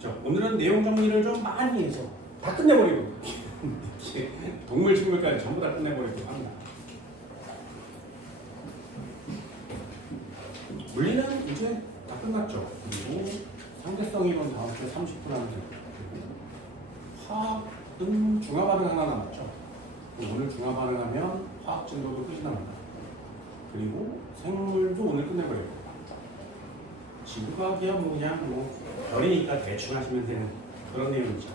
자, 오늘은 내용 정리를 좀 많이 해서 다 끝내버리고 동물 식물까지 전부 다 끝내버리고 합니다. 물리는 이제 다 끝났죠. 그리고 상대성이론 다음 주에 30분 하면 되고, 화학은 중화 반응 하나 남았죠. 오늘 중화 반응하면 화학 진도도 끝이 납니다. 그리고 생물도 오늘 끝내버리고, 지구과학이야 뭐 그냥 별이니까 대충 하시면 되는 그런 내용이죠.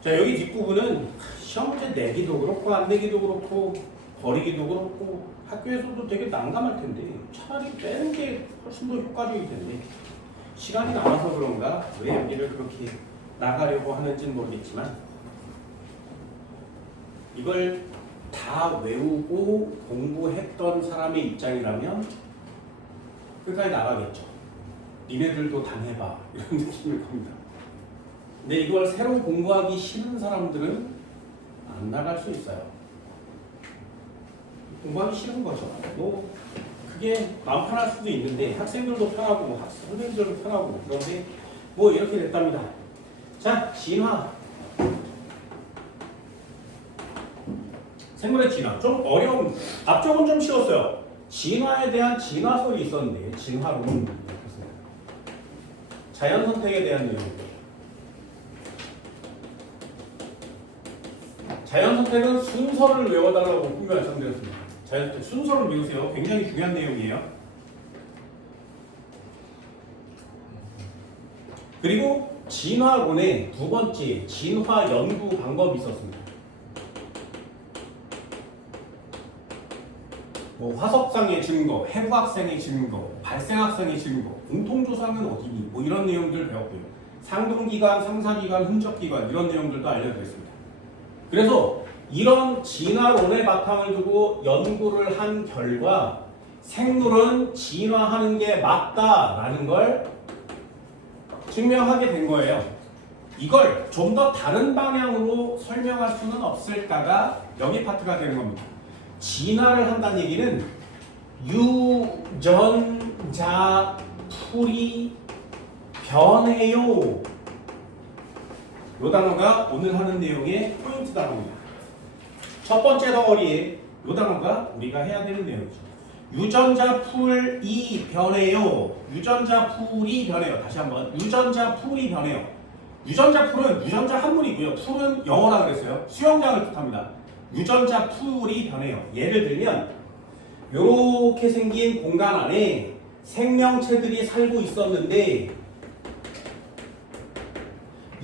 자, 여기 뒷부분은 시험 문제 내기도 그렇고 안 내기도 그렇고 버리기도 그렇고 학교에서도 되게 난감할 텐데 차라리 빼는 게 훨씬 더 효과적일 텐데 시간이 남아서 그런가 왜 여기를 그렇게 나가려고 하는지는 모르겠지만 이걸 다 외우고 공부했던 사람의 입장이라면 끝까지 나가겠죠. 니네들도 당해봐 이런 느낌일 겁니다. 근데 이걸 새로 공부하기 싫은 사람들은 안 나갈 수 있어요. 공부하기 싫은 거죠. 뭐 그게 마음 편할 수도 있는데 학생들도 편하고 선생님들도 편하고 그런데 뭐 이렇게 됐답니다. 자, 진화. 생물의 진화. 좀 어려운, 앞쪽은 좀 쉬웠어요. 진화에 대한 진화설이 있었는데, 진화론. 자연 선택에 대한 내용. 자연 선택은 순서를 외워달라고 분명히 말씀드렸습니다. 자연 선택 순서를 외우세요. 굉장히 중요한 내용이에요. 그리고 진화론의 두 번째 진화 연구 방법이 있었습니다. 뭐 화석상의 증거, 해부학상의 증거, 발생학상의 증거, 공통조상은 어디니? 뭐 이런 내용들 배웠고요. 상동기관, 상사기관, 흔적기관 이런 내용들도 알려드렸습니다. 그래서 이런 진화론의 바탕을 두고 연구를 한 결과 생물은 진화하는 게 맞다라는 걸 증명하게 된 거예요. 이걸 좀 더 다른 방향으로 설명할 수는 없을까가 여기 파트가 되는 겁니다. 진화를 한다는 얘기는 유전자 풀이 변해요. 이 단어가 오늘 하는 내용의 포인트 단어입니다. 첫 번째 덩어리에 이 단어가 우리가 해야 되는 내용이죠. 유전자 풀이 변해요. 유전자 풀이 변해요. 다시 한번. 유전자 풀이 변해요. 유전자 풀은 유전자 한문이고요. 풀은 영어라 그랬어요. 수영장을 뜻합니다. 유전자 풀이 변해요. 예를 들면 이렇게 생긴 공간 안에 생명체들이 살고 있었는데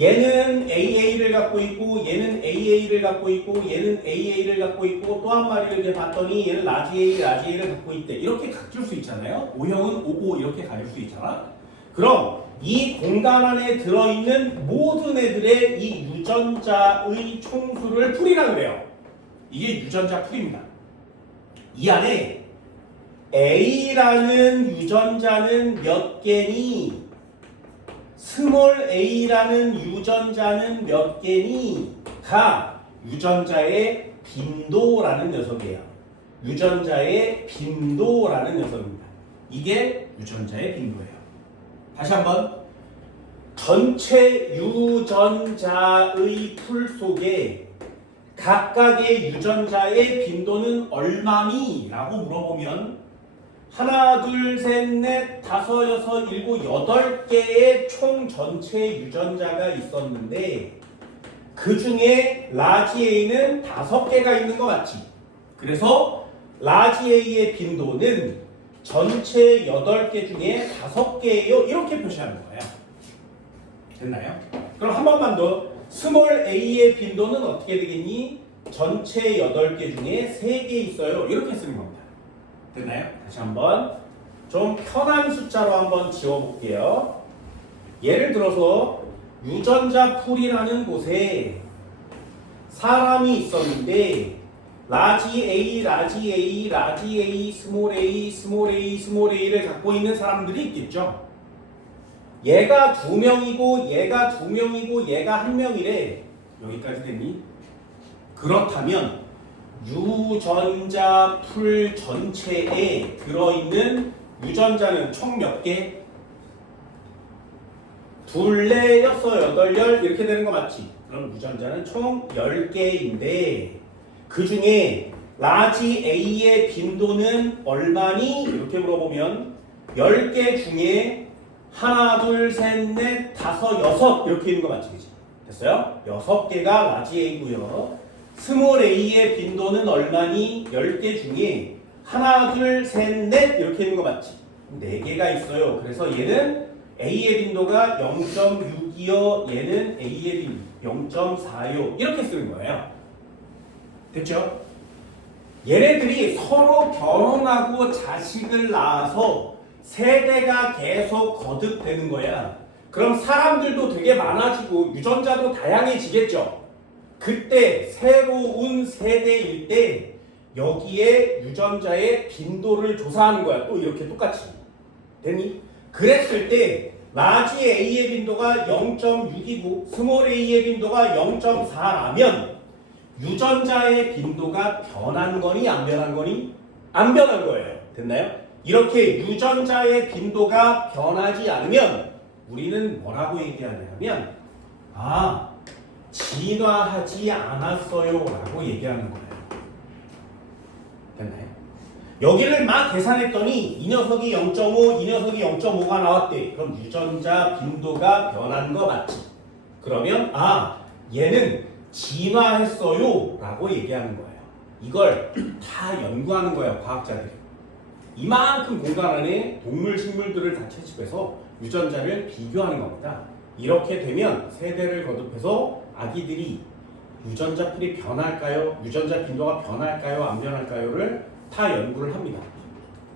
얘는 AA를 갖고 있고 얘는 AA를 갖고 있고 얘는 AA를 갖고 있고 또 한 마리를 이렇게 봤더니 얘는 라지 A, 라지 A를 갖고 있대. 이렇게 가질 수 있잖아요. O형은 OO 이렇게 가질 수 있잖아. 그럼 이 공간 안에 들어있는 모든 애들의 이 유전자의 총수를 풀이라 그래요. 이게 유전자 풀입니다. 이 안에 A라는 유전자는 몇 개니? 스몰 a라는 유전자는 몇 개니? 가 유전자의 빈도라는 녀석이에요. 유전자의 빈도라는 녀석입니다. 이게 유전자의 빈도예요. 다시 한번. 전체 유전자의 풀 속에 각각의 유전자의 빈도는 얼마니? 라고 물어보면 하나, 둘, 셋, 넷, 다섯, 여섯, 일곱, 여덟 개의 총 전체 유전자가 있었는데 그 중에 라지 A는 5개가 있는 거 맞지? 그래서 라지 A의 빈도는 전체 8개 중에 5개예요. 이렇게 표시하는 거예요. 됐나요? 그럼 한 번만 더. 스몰 A의 빈도는 어떻게 되겠니? 전체 8개 중에 3개 있어요. 이렇게 쓰는 겁니다. 됐나요? 다시 한번 좀 편한 숫자로 한번 지워볼게요. 예를 들어서 유전자 풀이라는 곳에 사람이 있었는데 라지 A, 라지 A, 라지 A, 스몰 A, 스몰 A, 스몰 A를 갖고 있는 사람들이 있겠죠. 얘가 2명이고 얘가 2명이고 얘가 1명이래. 여기까지 됐니? 그렇다면 유전자 풀 전체에 들어있는 유전자는 총 몇 개? 둘, 넷, 여섯, 여덟, 열 이렇게 되는 거 맞지? 그럼 유전자는 총 10개인데 그 중에 라지 A의 빈도는 얼마니? 이렇게 물어보면 10개 중에 하나, 둘, 셋, 넷, 다섯, 여섯 이렇게 있는 거 맞지? 그치? 됐어요? 6개가 라지 A고요. 스몰 a의 빈도는 얼마니? 10개 중에 하나, 둘, 셋, 넷 이렇게 있는 거 맞지? 4개가 있어요. 그래서 얘는 a의 빈도가 0.6이요. 얘는 a의 빈도 0.4요. 이렇게 쓰는 거예요. 됐죠? 얘네들이 서로 결혼하고 자식을 낳아서 세대가 계속 거듭되는 거야. 그럼 사람들도 되게 많아지고 유전자도 다양해지겠죠? 그때 새로운 세대일 때 여기에 유전자의 빈도를 조사하는 거야. 또 이렇게 똑같이. 됐니? 그랬을 때 라지 A의 빈도가 0.6이고 스몰 A의 빈도가 0.4라면 유전자의 빈도가 변한 거니 안 변한 거니? 안 변한 거예요. 됐나요? 이렇게 유전자의 빈도가 변하지 않으면 우리는 뭐라고 얘기하냐면 진화하지 않았어요 라고 얘기하는 거예요. 됐나요? 여기를 막 계산했더니 이 녀석이 0.5, 이 녀석이 0.5가 나왔대. 그럼 유전자 빈도가 변한 거 맞지? 그러면 얘는 진화했어요 라고 얘기하는 거예요. 이걸 다 연구하는 거예요, 과학자들이. 이만큼 공간 안에 동물, 식물들을 다 채집해서 유전자를 비교하는 겁니다. 이렇게 되면 세대를 거듭해서 아기들이 유전자 풀이 변할까요? 유전자 빈도가 변할까요? 안 변할까요?를 다 연구를 합니다.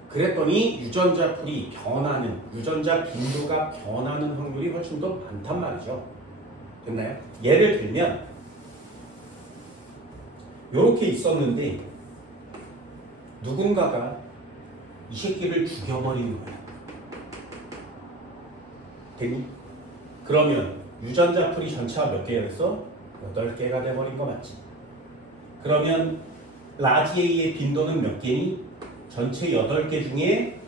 그랬더니 유전자 풀이 변하는, 유전자 빈도가 변하는 확률이 훨씬 더 많단 말이죠. 됐나요? 예를 들면 이렇게 있었는데 누군가가 이 새끼를 죽여버리는 거야. 됐니? 그러면 유전자 풀이 전체가 몇 개가 됐어? 8개가 돼버린 거 맞지? 그러면 라지 A의 빈도는 몇 개니? 전체 8개 중에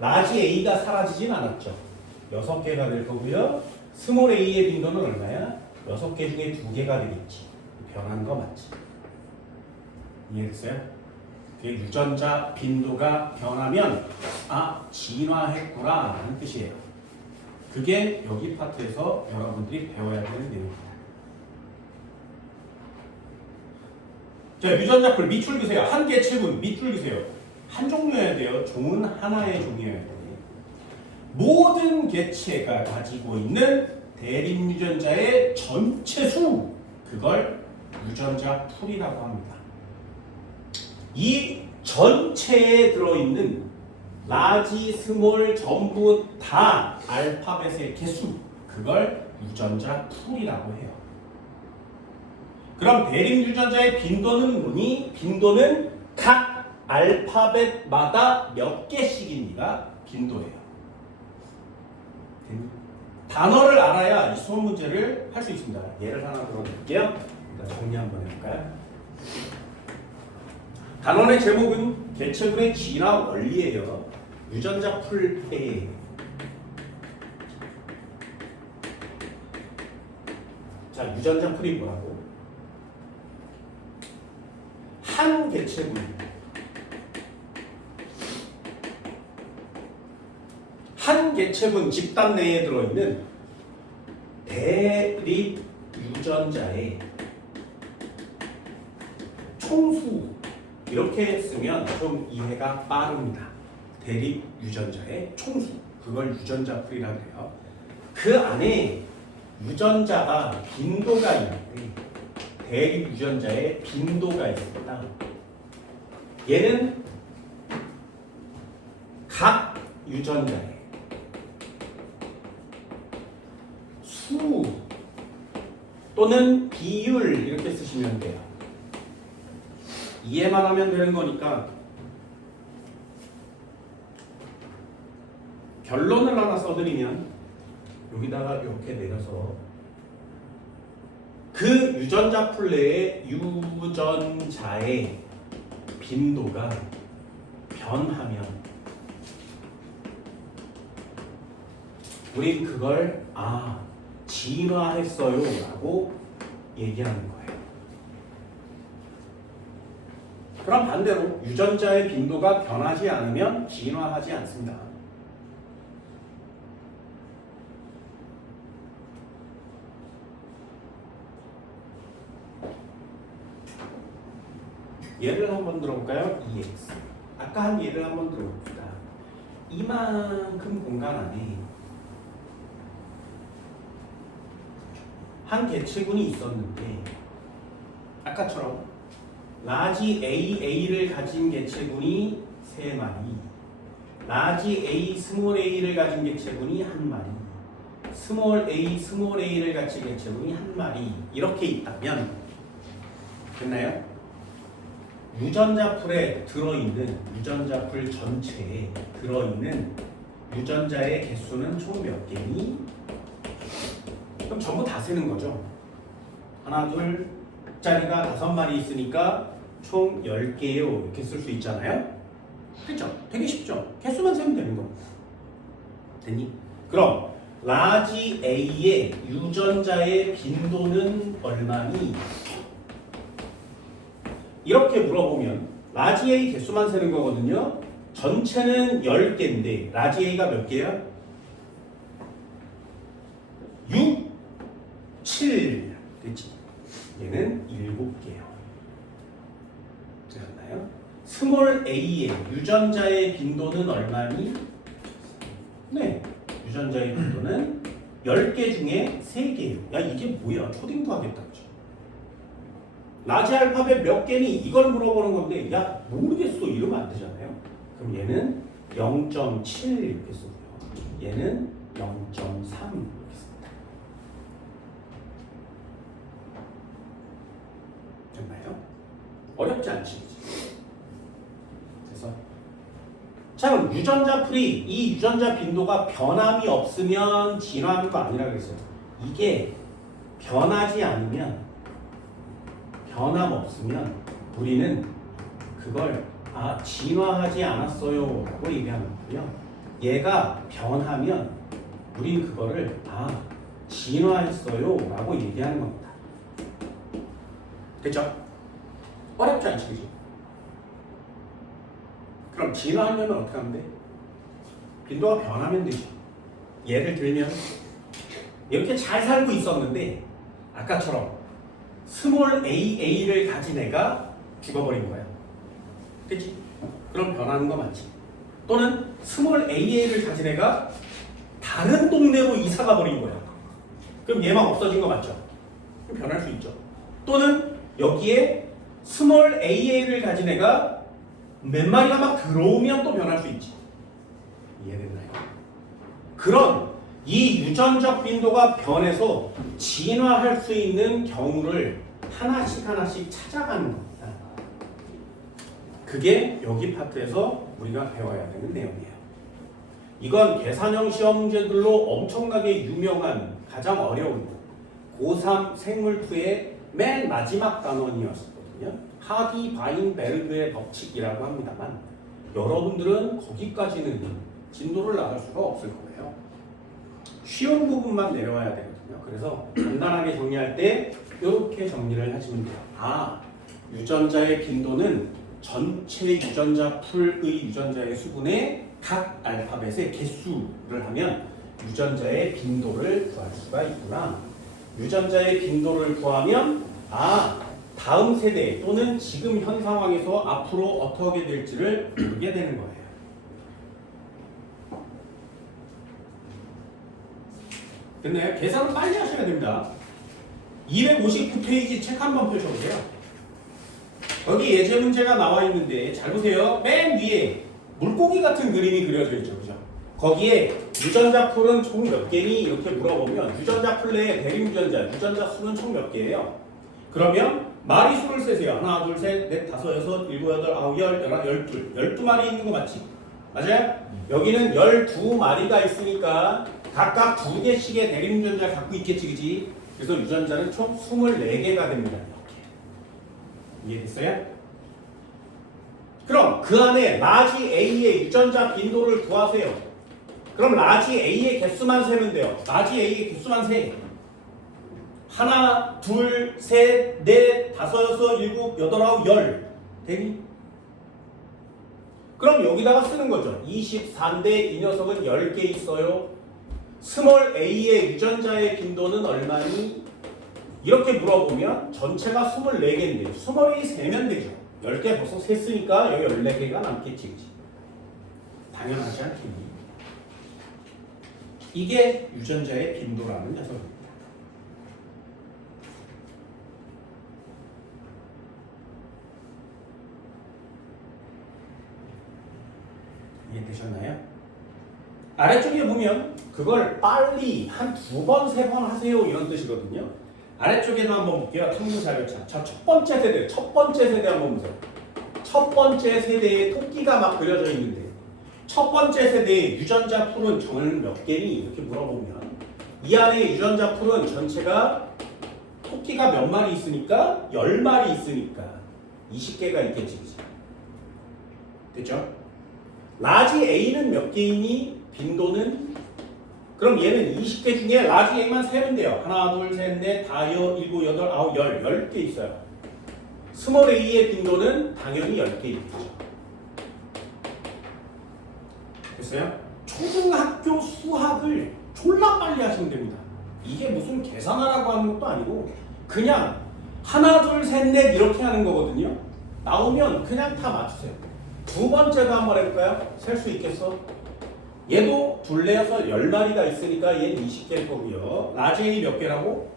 라지 A가 사라지진 않았죠. 6개가 될 거고요. 스몰 A의 빈도는 얼마야? 6개 중에 2개가 되겠지. 변한 거 맞지? 이해됐어요? 그게 유전자 빈도가 변하면 진화했구나 라는 뜻이에요. 그게 여기 파트에서 여러분들이 배워야 되는 내용입니다. 자, 유전자풀 밑줄 그세요. 한 개체군 밑줄 그세요. 한 종류여야 돼요. 종은 하나의 종이어야 돼요. 모든 개체가 가지고 있는 대립 유전자의 전체 수, 그걸 유전자 풀이라고 합니다. 이 전체에 들어있는 라지, 스몰 전부 다 알파벳의 개수, 그걸 유전자 풀이라고 해요. 그럼 대립 유전자의 빈도는 뭐니? 빈도는 각 알파벳마다 몇 개씩입니다. 빈도예요. 단어를 알아야 이 수업 문제를 할 수 있습니다. 예를 하나 들어드릴게요. 정리 한번 해볼까요? 단원의 제목은 개체군의 진화 원리예요. 유전자 풀폐. 자, 유전자 풀이 뭐라고? 한 개체군, 한 개체군 집단 내에 들어있는 대립 유전자의 총수, 이렇게 쓰면 좀 이해가 빠릅니다. 대립 유전자의 총수, 그걸 유전자 풀이라고 해요. 그 안에 유전자가 빈도가 있는데 대립 유전자의 빈도가 있습니다. 얘는 각 유전자의 수 또는 비율 이렇게 쓰시면 돼요. 이해만 하면 되는 거니까 결론을 하나 써드리면 여기다가 이렇게 내려서 그 유전자 풀 내의 유전자의 빈도가 변하면 우린 그걸 진화했어요 라고 얘기하는 거예요. 그럼 반대로 유전자의 빈도가 변하지 않으면 진화하지 않습니다. 예를 한번 들어볼까요? EX. 아까 한 예를 한번 들어봅시다. 이만큼 공간 안에 한 개체군이 있었는데 아까처럼 라지 AA를 가진 개체군이 3마리, 라지 A, 스몰 A를 가진 개체군이 1마리, 스몰 A를 가진 개체군이 1마리 이렇게 있다면 됐나요? 유전자 풀에 들어있는 유전자 풀 전체에 들어있는 유전자의 개수는 총 몇 개니? 그럼 전부 다 세는 거죠. 하나, 둘 짜리가 5마리 있으니까 총 10개요. 이렇게 쓸 수 있잖아요. 그렇죠? 되게 쉽죠? 개수만 세면 되는 거. 됐니? 그럼 라지 A의 유전자의 빈도는 얼마니? 이렇게 물어보면 라지 A 개수만 세는 거거든요. 전체는 10개인데 라지 A가 몇 개야? 6, 7 됐지? 얘는 7개요. 되셨나요? 스몰 A의 유전자의 빈도는 얼마니? 네, 유전자의 빈도는 10개 중에 3개예요. 야, 이게 뭐야? 초딩도 하겠다. 그죠? 라지 알파벳 몇 개니? 이걸 물어보는 건데, 야, 모르겠어. 이러면 안 되잖아요. 그럼 얘는 0.7 이렇게 쓰고요. 얘는 0.3 이렇게 씁니다. 됐나요? 어렵지 않지. 그래서 자, 그럼 유전자 풀이 이 유전자 빈도가 변함이 없으면 진화하는 거 아니라 그랬어요. 이게 변하지 않으면 변함 없으면 우리는 그걸 진화하지 않았어요 라고 얘기하는 거고요. 얘가 변하면 우린 그거를 진화했어요 라고 얘기하는 겁니다. 됐죠? 어렵지 않지, 그지? 그럼 진화하려면 어떻게 하면 돼? 빈도가 변하면 되죠. 예를 들면 이렇게 잘 살고 있었는데 아까처럼 스몰 AA를 가진 애가 죽어버린 거야. 그치? 그럼 변하는 거 맞지? 또는 스몰 AA를 가진 애가 다른 동네로 이사가 버린 거야. 그럼 얘만 없어진 거 맞죠? 그럼 변할 수 있죠. 또는 여기에 스몰 AA를 가진 애가 몇 마리가 막 들어오면 또 변할 수 있지. 이해됐나요? 그런 이 유전적 빈도가 변해서 진화할 수 있는 경우를 하나씩 찾아가는 겁니다. 그게 여기 파트에서 우리가 배워야 되는 내용이에요. 이건 계산형 시험 문제들로 엄청나게 유명한 가장 어려운 고3 생물2의 맨 마지막 단원이었거든요. 하디 바인베르그의 법칙이라고 합니다만 여러분들은 거기까지는 진도를 나갈 수가 없을 거예요. 쉬운 부분만 내려와야 되거든요. 그래서 간단하게 정리할 때 이렇게 정리를 하시면 돼요. 유전자의 빈도는 전체 유전자 풀의 유전자의 수분의 각 알파벳의 개수를 하면 유전자의 빈도를 구할 수가 있구나. 유전자의 빈도를 구하면 다음 세대 또는 지금 현 상황에서 앞으로 어떻게 될지를 모르게 되는 거예요. 됐나요? 계산은 빨리 하셔야 됩니다. 259페이지 책 한번 펼쳐보세요. 여기 예제 문제가 나와 있는데 잘 보세요. 맨 위에 물고기 같은 그림이 그려져 있죠. 그죠? 거기에 유전자 풀은 총 몇 개니? 이렇게 물어보면 유전자 풀 내에 대립유전자, 유전자 수는 총 몇 개예요? 그러면 마리 수를 세세요. 하나, 둘, 셋, 넷, 다섯, 여섯, 일곱, 여덟, 아홉, 열, 열한, 12마리 있는 거 맞지? 맞아요? 여기는 12마리가 있으니까 각각 2개씩의 대립유전자를 갖고 있겠지, 그지? 그래서 유전자는 총 24개가 됩니다. 이렇게. 이해됐어요? 그럼 그 안에 라지 A의 유전자 빈도를 구하세요. 그럼 라지 A의 개수만 세면 돼요. 라지 A의 개수만 세. 하나, 둘, 셋, 넷, 다섯, 여섯, 일곱, 여덟, 아홉, 열. 되니? 그럼 여기다가 쓰는 거죠. 24인데 이 녀석은 10개 있어요. 스몰 a의 유전자의 빈도는 얼마니? 이렇게 물어보면 전체가 24개인데 스몰이 세면 되죠. 10개 벌써 셌으니까 여기 14개가 남겠지. 그치? 당연하지 않겠니? 이게 유전자의 빈도라는 녀석입니다. 이해되셨나요? 아래쪽에 보면 그걸 빨리 한 2번, 3번 하세요 이런 뜻이거든요. 아래쪽에도 한번 볼게요. 탐구자료차. 자, 첫 번째 세대 한번 보세요. 첫 번째 세대에 토끼가 막 그려져 있는데 첫 번째 세대의 유전자 풀은 정을 몇 개니? 이렇게 물어보면 이 안에 유전자 풀은 전체가 토끼가 몇 마리 있으니까 10마리 있으니까 20개가 있겠지. 됐죠? 라지 A는 몇 개이니? 빈도는? 그럼 얘는 20개 중에 라지 A만 세면 돼요. 하나, 둘, 셋, 넷, 다섯, 일곱, 여덟, 아홉, 10개 있어요. 스몰 a의 빈도는 당연히 10개이겠죠. 됐어요? 초등학교 수학을 졸라 빨리 하시면 됩니다. 이게 무슨 계산하라고 하는 것도 아니고 그냥 하나 둘 셋 넷 이렇게 하는 거거든요. 나오면 그냥 다 맞추세요. 두 번째도 한번 해볼까요? 셀 수 있겠어? 얘도 둘레여서 10마리가 있으니까 얘는 20개일 거고요. 라지 A 몇 개라고?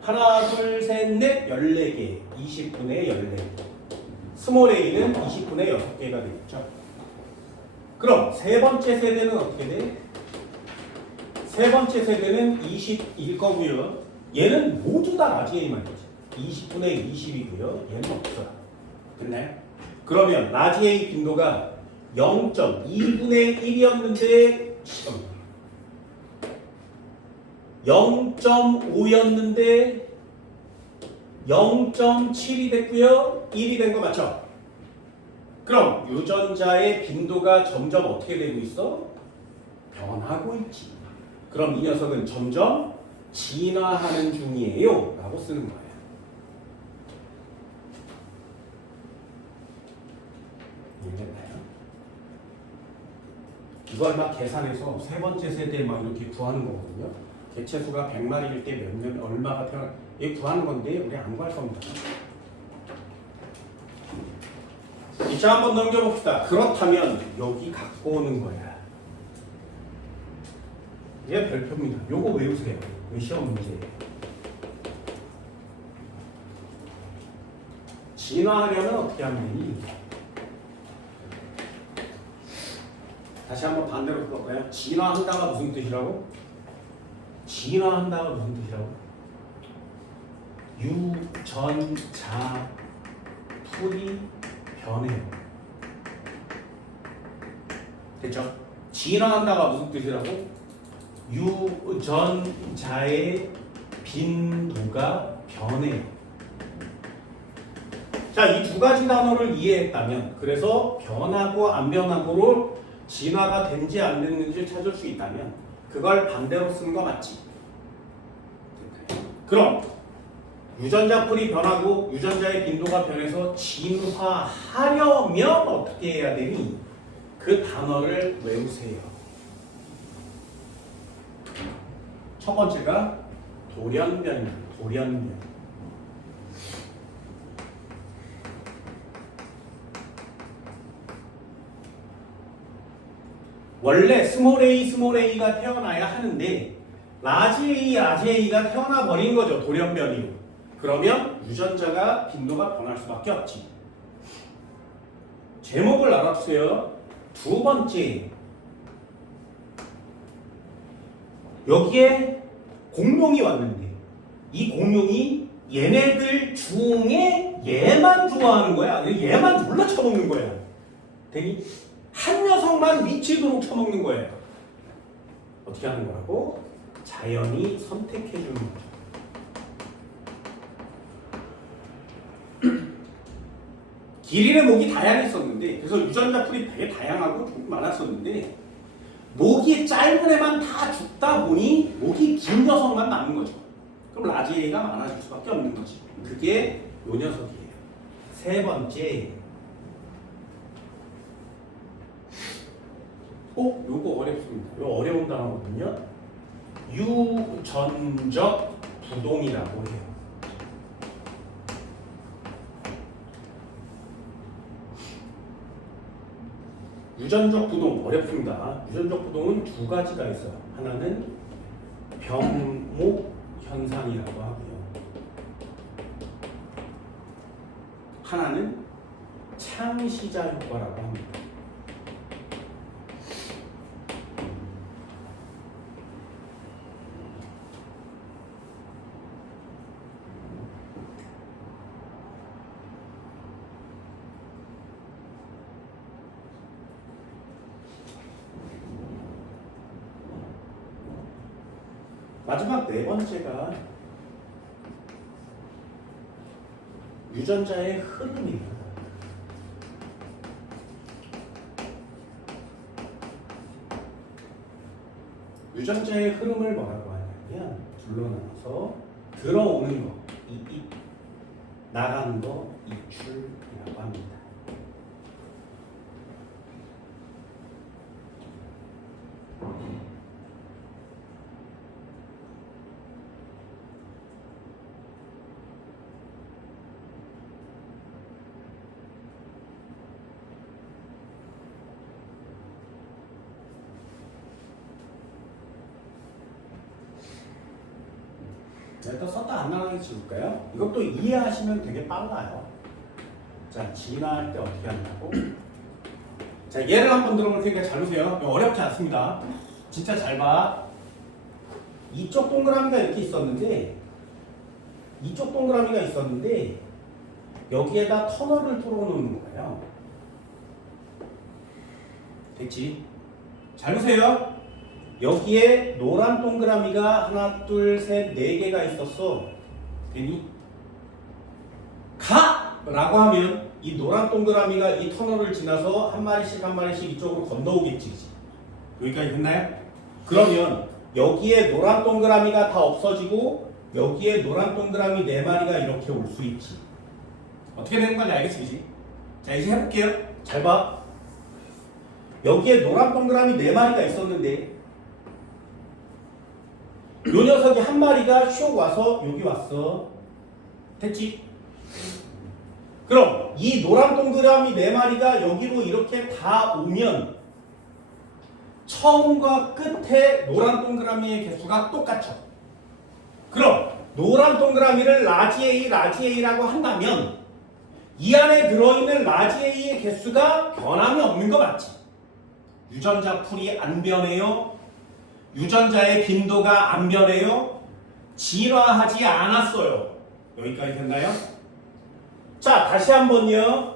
하나 둘 셋 넷 14개 20분의 14개. 스몰 a는 20분의 6개가 되겠죠. 그럼 세 번째 세대는 어떻게 돼? 세 번째 세대는 20일 거고요. 얘는 모두 다 라지 a만 되죠. 20분의 20이고요. 얘는 없어요. 됐나요? 그러면 라지 a 빈도가 0.2분의 1이었는데 0.5였는데 0.7이 됐고요. 1이 된 거 맞죠? 그럼 유전자의 빈도가 점점 어떻게 되고 있어? 변하고 있지. 그럼 이 녀석은 점점 진화하는 중이에요 라고 쓰는 거예요. 이해됐나요? 이걸 막 계산해서 세 번째 세대 막 이렇게 구하는 거거든요. 개체수가 100마리일 때 몇 년 얼마가 태어나 얘 구하는 건데 우리 안 구할 겁니다. 자, 한번 넘겨봅시다. 그렇다면 여기 갖고 오는 거야. 얘 별표입니다. 요거 외우세요. 왜 시험 문제예요. 진화하려면 어떻게 하면 되니? 다시 한번 반대로 풀어볼까요? 진화한다가 무슨 뜻이라고? 진화한다가 무슨 뜻이라고? 유전자 풀이 변해요. 됐죠? 진화한다가 무슨 뜻이라고? 유전자의 빈도가 변해요. 자, 이 두 가지 단어를 이해했다면, 그래서 변하고 안 변하고로 진화가 된지 안 됐는지 찾을 수 있다면 그걸 반대로 쓰는 거 맞지? 그럼 유전자 풀이 변하고 유전자의 빈도가 변해서 진화하려면 어떻게 해야 되니? 그 단어를 외우세요. 첫 번째가 돌연변입니다. 돌연변. 원래 스몰 a가 태어나야 하는데 라지 A가 태어나 버린 거죠. 돌연변이로. 그러면 유전자가 빈도가 변할 수밖에 없지. 제목을 알아주세요. 두 번째, 여기에 공룡이 왔는데 이 공룡이 얘네들 중에 얘만 좋아하는 거야. 얘만 졸라 쳐먹는 거야. 되니? 한 녀석만 미치도록 쳐먹는 거예요. 어떻게 하는 거라고? 자연이 선택해 주는 거죠. 기린의 목이 다양했었는데, 그래서 유전자 풀이 되게 다양하고 많았었는데, 목이 짧은 애만 다 죽다 보니 목이 긴 녀석만 남은 거죠. 그럼 라지 A가 많아질 수밖에 없는 거지. 그게 요 녀석이에요. 세 번째, 요거 어렵습니다. 요 어려운 단어거든요. 유전적 부동이라고 해요. 유전적 부동 어렵습니다. 유전적 부동은 두 가지가 있어요. 하나는 병목 현상이라고 하고요. 하나는 창시자 효과라고 합니다. 마지막 네 번째가 유전자의 흐름입니다. 유전자의 흐름을 뭐라고 하냐면 둘로 나눠서 들어오는 거, 이 나가는 거 이출이라고 합니다. 일단 썼다 안 나가게 지울까요? 이것도 이해하시면 되게 빨라요. 자, 진화할 때 어떻게 한다고? 자, 예를 한번 들어볼 테니까 잘 보세요. 어렵지 않습니다. 진짜 잘 봐. 이쪽 동그라미가 이렇게 있었는데, 여기에다 터널을 뚫어놓는 거예요. 됐지? 잘 보세요. 여기에 노란 동그라미가 하나, 둘, 셋, 네 개가 있었어. 되니? 가! 라고 하면 이 노란 동그라미가 이 터널을 지나서 한 마리씩 이쪽으로 건너오겠지. 여기까지 됐나요? 그러면 여기에 노란 동그라미가 다 없어지고 여기에 노란 동그라미 네 마리가 이렇게 올 수 있지. 어떻게 되는 건지 알겠지? 자, 이제 해볼게요. 잘 봐. 여기에 노란 동그라미 네 마리가 있었는데 요 녀석이 한 마리가 슉 와서 여기 왔어. 됐지? 그럼 이 노란 동그라미 네 마리가 여기로 이렇게 다 오면 처음과 끝에 노란 동그라미의 개수가 똑같죠. 그럼 노란 동그라미를 라지 A라고 한다면 이 안에 들어있는 라지 A의 개수가 변함이 없는 거 맞지? 유전자 풀이 안 변해요. 유전자의 빈도가 안 변해요. 진화하지 않았어요. 여기까지 됐나요? 자, 다시 한번요.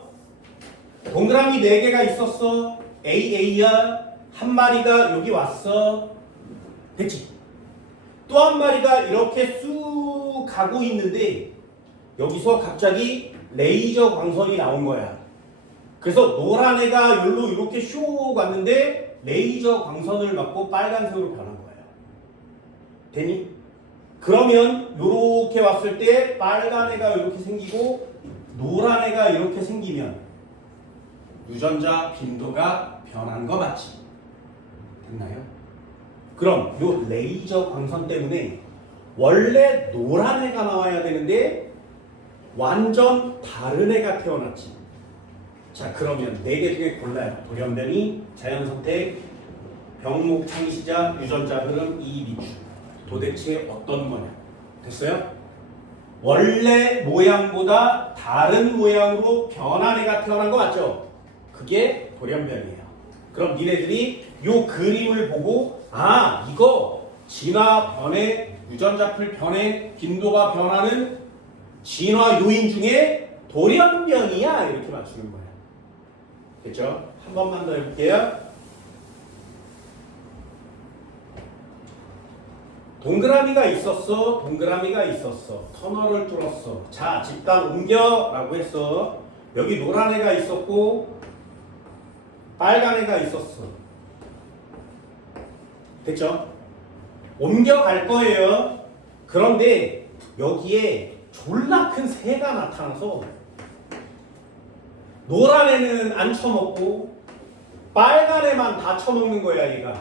동그라미 4개가 있었어. A야. 한 마리가 여기 왔어. 됐지? 또 한 마리가 이렇게 쑥 가고 있는데 여기서 갑자기 레이저 광선이 나온 거야. 그래서 노란 애가 여기로 이렇게 슉 왔는데 레이저 광선을 맞고 빨간색으로 변한 거예요. 되니? 그러면 이렇게 왔을 때 빨간 애가 이렇게 생기고 노란 애가 이렇게 생기면 유전자 빈도가 변한 거 맞지? 됐나요? 그럼 이 레이저 광선 때문에 원래 노란 애가 나와야 되는데 완전 다른 애가 태어났지. 자, 그러면 4개 중에 골라요. 돌연변이, 자연선택, 병목 창시자, 유전자 흐름, 이미추. 도대체 어떤 거냐? 됐어요? 원래 모양보다 다른 모양으로 변한 애가 태어난 거 맞죠? 그게 돌연변이에요. 그럼 니네들이 요 그림을 보고 아, 이거 진화 변해, 유전자풀 변해, 빈도가 변하는 진화 요인 중에 돌연변이야 이렇게 맞추는 거예요. 됐죠? 한 번만 더 해볼게요. 동그라미가 있었어. 터널을 뚫었어. 자, 집단 옮겨 라고 했어. 여기 노란 애가 있었고 빨간 애가 있었어. 됐죠? 옮겨갈 거예요. 그런데 여기에 졸라 큰 새가 나타나서 노란 애는 안 처먹고 빨간 애만 다 처먹는 거야 얘가.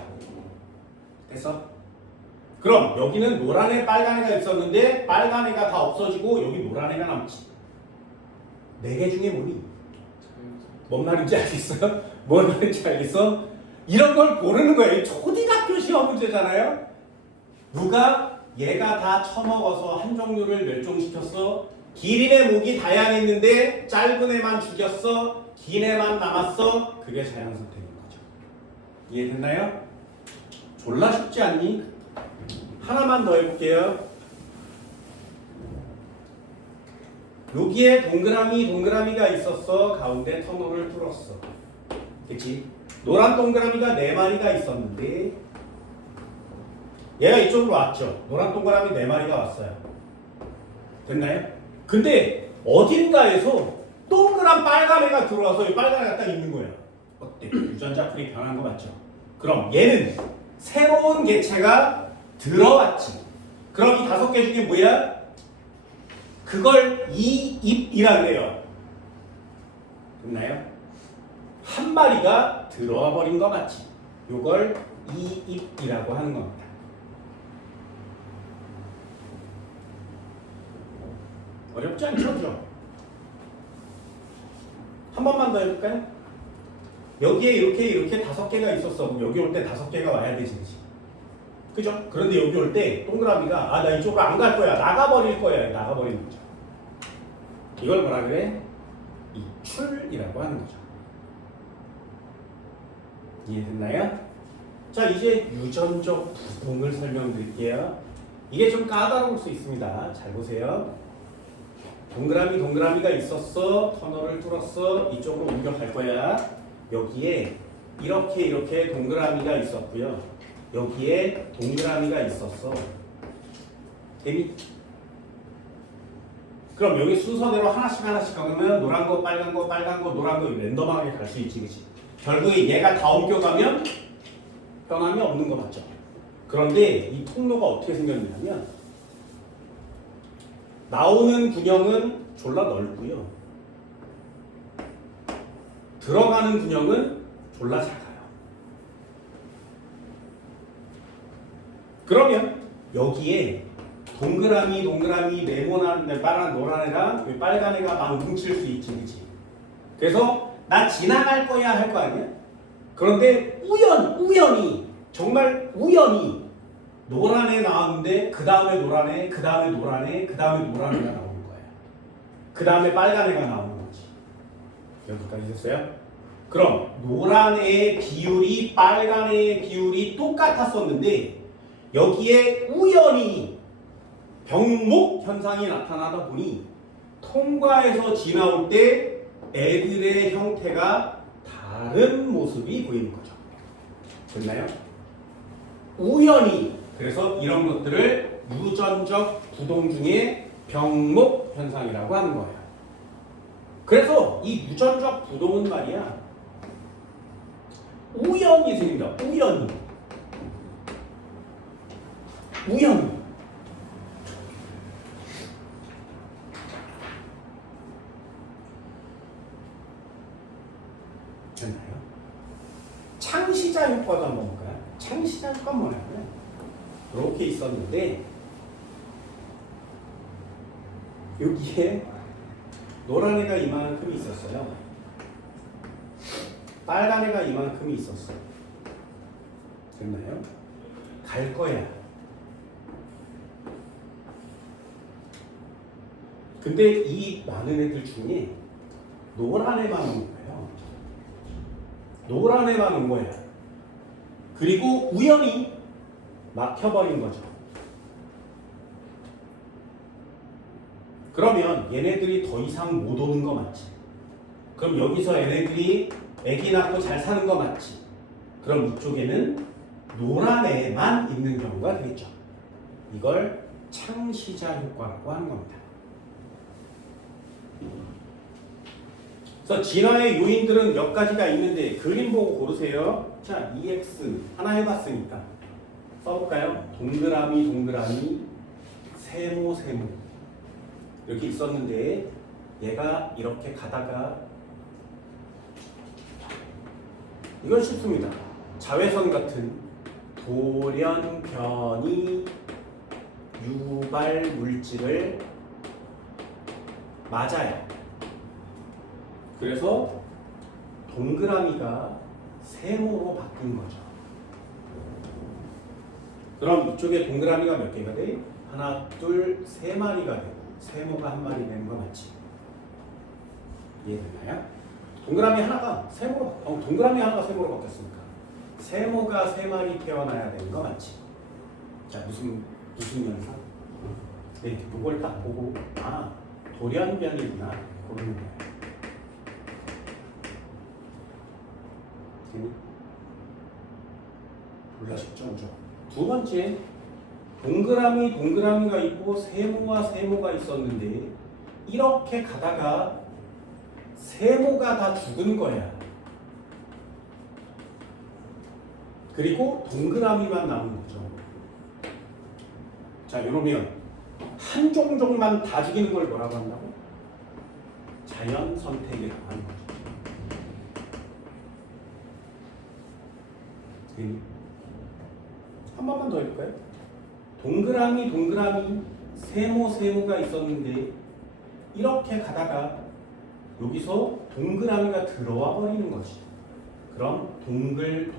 됐어? 그럼 여기는 노란 애 빨간 애가 있었는데 빨간 애가 다 없어지고 여기 노란 애가 남지. 4개 중에 뭐니? 뭔 말인지 알겠어요? 뭔 말인지 알겠어? 이런 걸 고르는 거예요. 초등학교 시험 문제잖아요. 누가 얘가 다 처먹어서 한 종류를 멸종시켰어. 긴 애 목이 다양했는데 짧은 애만 죽였어. 긴 애만 남았어. 그게 자연선택인 거죠. 이해됐나요? 졸라 쉽지 않니? 하나만 더 해볼게요. 여기에 동그라미가 있었어. 가운데 터널을 뚫었어. 그치? 노란 동그라미가 4마리가 있었는데 얘가 이쪽으로 왔죠. 노란 동그라미 4마리가 왔어요. 됐나요? 근데 어딘가에서 동그란 빨간 애가 들어와서 이 빨간 애가 딱 있는 거예요. 어때? 유전자 풀이 변한 거 맞죠? 그럼 얘는 새로운 개체가 들어왔지. 그럼 이 5개 중에 뭐야? 그걸 이입이라 그래요. 됐나요? 한 마리가 들어와 버린 것 같이. 이걸 이입이라고 하는 겁니다. 어렵지 않죠? 한 번만 더 해볼까요? 여기에 이렇게 5개가 있었어. 그럼 여기 올 때 5개가 와야 되지, 그죠? 그런데 여기 올 때 동그라미가 나 이쪽으로 안 갈 거야. 나가버릴 거야. 나가버리는 거죠. 이걸 뭐라 그래? 이출이라고 하는 거죠. 이해됐나요? 자, 이제 유전적 부동을 설명드릴게요. 이게 좀 까다로울 수 있습니다. 잘 보세요. 동그라미가 있었어. 터널을 뚫었어. 이쪽으로 옮겨갈 거야. 여기에 이렇게 동그라미가 있었고요. 여기에 동그라미가 있었어. 재미? 그럼 여기 순서대로 하나씩 가면 노란 거, 빨간 거, 노란 거 랜덤하게 갈 수 있지, 그치? 결국에 얘가 다 옮겨가면 변함이 없는 거 맞죠? 그런데 이 통로가 어떻게 생겼냐면 나오는 군형은 졸라 넓고요. 들어가는 군형은 졸라 작아요. 그러면 여기에 동그라미, 네모난 파란 노란 애랑 빨간 애가 막 뭉칠 수 있지, 그치? 그래서 나 지나갈 거야 할 거 아니야? 그런데 우연히 정말 우연히 노란 애 나왔는데 그 다음에 노란 애, 그 다음에 노란 애, 그 다음에 노란 애가 나오는 거야. 그 다음에 빨간 애가 나오는 거지. 여기까지 됐어요? 그럼 노란 애의 비율이 빨간 애의 비율이 똑같았었는데 여기에 우연히 병목 현상이 나타나다 보니 통과해서 지나올 때 애들의 형태가 다른 모습이 보이는 거죠. 됐나요? 우연히. 그래서 이런 것들을 유전적 부동 중에 병목 현상이라고 하는 거예요. 그래서 이 유전적 부동은 말이야 우연히 생긴다. 우연히. 됐나요? 창시자 효과도 한번 볼까요? 창시자 효과는 뭐냐면 이렇게 있었는데 여기에 노란 애가 이만큼 있었어요. 빨간 애가 이만큼 있었어요. 됐나요? 갈 거야. 근데 이 많은 애들 중에 노란 애만 온 거예요. 노란 애만 온 거야. 그리고 우연히 막혀버린 거죠. 그러면 얘네들이 더 이상 못 오는 거 맞지? 그럼 여기서 얘네들이 애기 낳고 잘 사는 거 맞지? 그럼 이쪽에는 노란 애만 있는 경우가 되겠죠. 이걸 창시자 효과라고 하는 겁니다. 그래서 진화의 요인들은 몇 가지가 있는데 그림 보고 고르세요. 자, EX 하나 해봤으니까 써볼까요? 동그라미, 세모 이렇게 있었는데 얘가 이렇게 가다가 이건 쉽습니다. 자외선 같은 돌연변이 유발 물질을 맞아요. 그래서 동그라미가 세모로 바뀐 거죠. 그럼 이쪽에 동그라미가 몇 개가 돼? 하나, 둘, 세 마리가 되고 세모가 한 마리 되는 거 맞지? 이해됐나요? 동그라미 하나가 세모로 동그라미 하나가 세모로 바뀌었으니까 세모가 세 마리 태어나야 되는 거 맞지? 자, 무슨 현상? 네, 이걸 딱 보고 돌연변이구나 고르는 거예요. 몰라셨죠? 그죠? 두 번째, 동그라미가 있고 세모가 있었는데 이렇게 가다가 세모가 다 죽은 거야. 그리고 동그라미만 남은 거죠. 자, 이러면 한 종족만 다 죽이는 걸 뭐라고 한다고? 자연 선택이라고 하는 거죠. 한 번만 더 해볼까요? 동그라미 세모가 있었는데 이렇게 가다가 여기서 동그라미가 들어와 버리는 거지. 그럼 동글의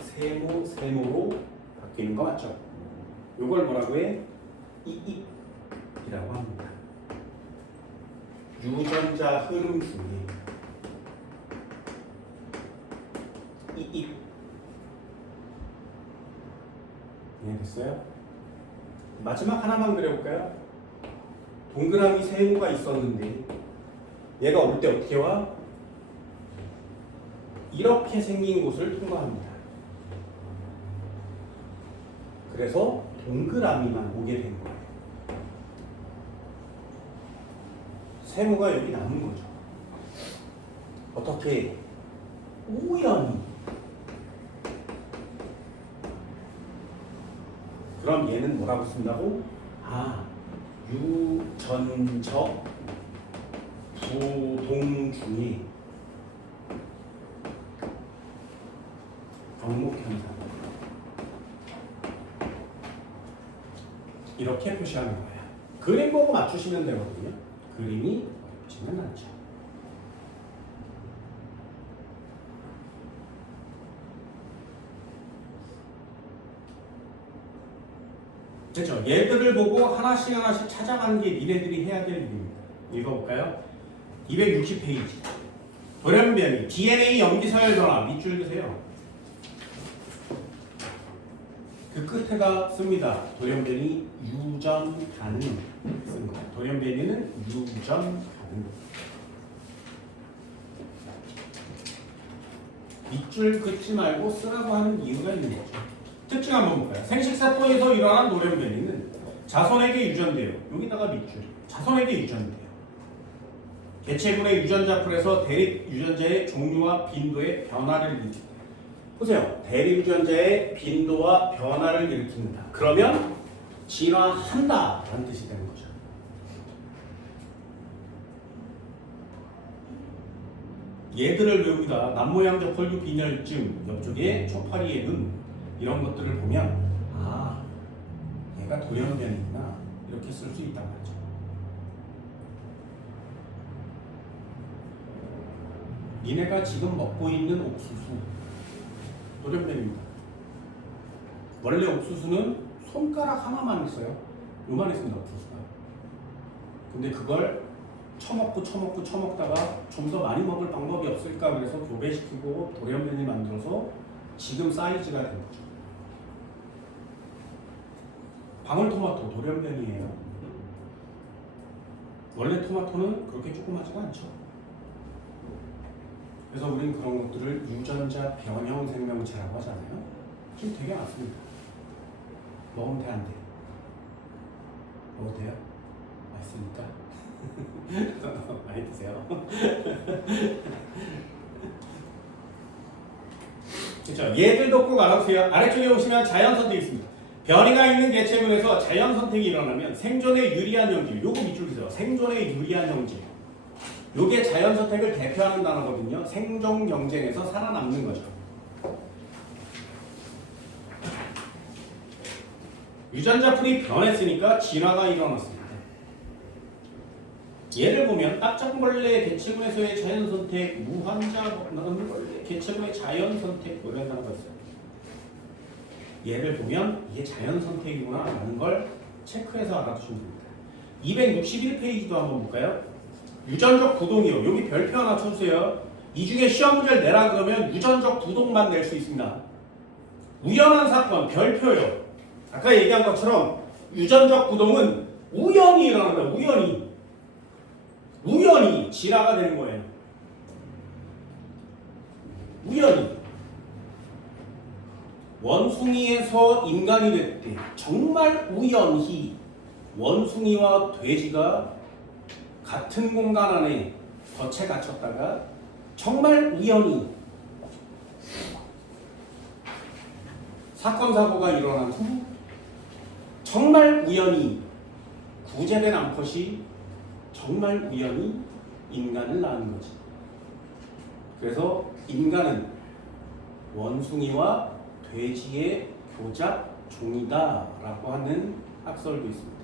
세모로 바뀌는 거 맞죠? 이걸 뭐라고 해? 이익이라고 합니다. 유전자 흐름 중에 이익. 이해됐어요? 마지막 하나만 그려볼까요? 동그라미 세모가 있었는데 얘가 올 때 어떻게 와? 이렇게 생긴 곳을 통과합니다. 그래서 동그라미만 오게 된 거예요. 세모가 여기 남은 거죠. 어떻게? 우연히. 그럼 얘는 뭐라고 쓴다고? 유전적 부동 중에 병목현상 이렇게 표시하는 거예요. 그림 보고 맞추시면 되거든요. 그림이 어렵지는 않죠. 됐죠? 얘들을 보고 하나씩 찾아가는 게 니네들이 해야 될 일입니다. 읽어볼까요? 260페이지. 돌연변이 DNA 염기서열 변화 밑줄 그세요. 그 끝에가 씁니다. 돌연변이 유전 가능 씁니다. 돌연변이는 유전 가능. 밑줄 긋지 말고 쓰라고 하는 이유가 있는 거죠. 특징 한번 볼까요? 생식세포에서 일어난 돌연변이는 자손에게 유전돼요. 여기다가 밑줄. 자손에게 유전돼요. 개체군의 유전자풀에서 대립 유전자의 종류와 빈도의 변화를 일으킵니다. 보세요. 대립 유전자의 빈도와 변화를 일으킵니다. 그러면 진화한다 라는 뜻이 되는 거죠. 얘들을 외웁니다. 남모양적 혈류 빈혈증, 옆쪽에 초파리의 눈 이런 것들을 보면 얘가 돌연변이구나 이렇게 쓸 수 있단 말이죠. 니네가 지금 먹고 있는 옥수수 돌연변입니다. 원래 옥수수는 손가락 하나만 있어요. 요만했습니다. 옥수수가. 근데 그걸 처먹다가 좀 더 많이 먹을 방법이 없을까 그래서 교배시키고 돌연변이 만들어서 지금 사이즈가 된 거죠. 방울토마토 돌연변이에요. 원래 토마토는 그렇게 조그마지가 않죠. 그래서 우리는 그런 것들을 유전자 변형 생명체라고 하잖아요. 지금 되게 많습니다. 먹으면 돼, 안 돼? 먹어도 돼요? 맛있으니까? 많이 드세요. 그렇죠. 얘들도 꼭 알아두세요. 아래쪽에 보시면 자연 선택이 있습니다. 변이가 있는 개체군에서 자연 선택이 일어나면 생존에 유리한 형질, 요거 밑줄 주세요. 생존에 유리한 형질. 요게 자연 선택을 대표하는 단어거든요. 생존 경쟁에서 살아남는 거죠. 유전자 풀이 변했으니까 진화가 일어났습니다. 예를 보면 딱정벌레 개체군에서의 자연 선택, 무환자 벌레 개체군의 자연 선택 이런 단어가 있어요. 얘를 보면 이게 자연 선택이구나 라는 걸 체크해서 알아두시면 됩니다. 261페이지도 한번 볼까요? 유전적 부동이요. 여기 별표 하나 쳐주세요. 이 중에 시험 문제를 내라 그러면 유전적 부동만 낼 수 있습니다. 우연한 사건 별표요. 아까 얘기한 것처럼 유전적 부동은 우연히 일어난다. 우연히 진화가 되는 거예요. 우연히. 원숭이에서 인간이 됐대. 정말 우연히 원숭이와 돼지가 같은 공간 안에 덫에 갇혔다가 정말 우연히 사건 사고가 일어난 후 정말 우연히 부재된 암컷이 정말 우연히 인간을 낳은 거지. 그래서 인간은 원숭이와 돼지의 교잡 종이다라고 하는 학설도 있습니다.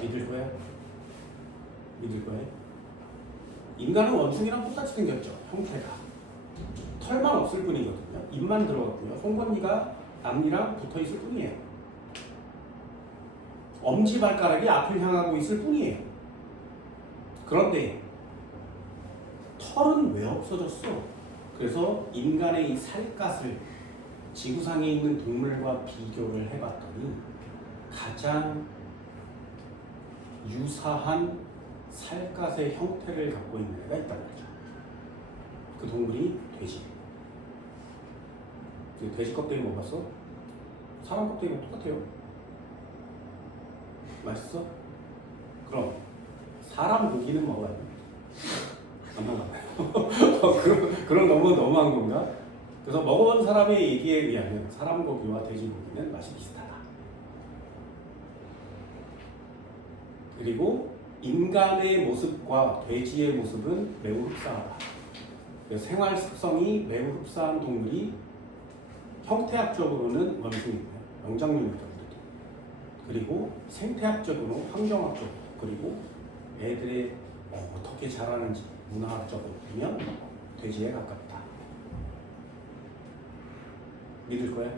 믿을 거야? 믿을 거야? 인간은 원숭이랑 똑같이 생겼죠. 형태가. 털만 없을 뿐이거든요. 입만 들어갔고요. 송곳니가 앞니랑 붙어있을 뿐이에요. 엄지발가락이 앞을 향하고 있을 뿐이에요. 그런데 털은 왜 없어졌어? 그래서 인간의 이 살갗을 지구상에 있는 동물과 비교를 해봤더니 가장 유사한 살갗의 형태를 갖고 있는 애가 있단 말이죠. 그 동물이 돼지. 돼지 껍데기 먹어봤어? 사람 껍데기랑 똑같아요. 맛있어? 그럼 사람 고기는 먹어야 돼. 안 먹어봐요. 그럼 너무한 건가? 그래서 먹어본 사람의 얘기에 의하면 사람 고기와 돼지 고기는 맛이 비슷하다. 그리고 인간의 모습과 돼지의 모습은 매우 흡사하다. 생활 습성이 매우 흡사한 동물이 형태학적으로는 원숭이고요. 영장류입니다. 그리고 생태학적으로, 환경학적으로, 그리고 애들의 어떻게 자라는지 문화학적으로 보면 돼지에 가깝다. 믿을 거야?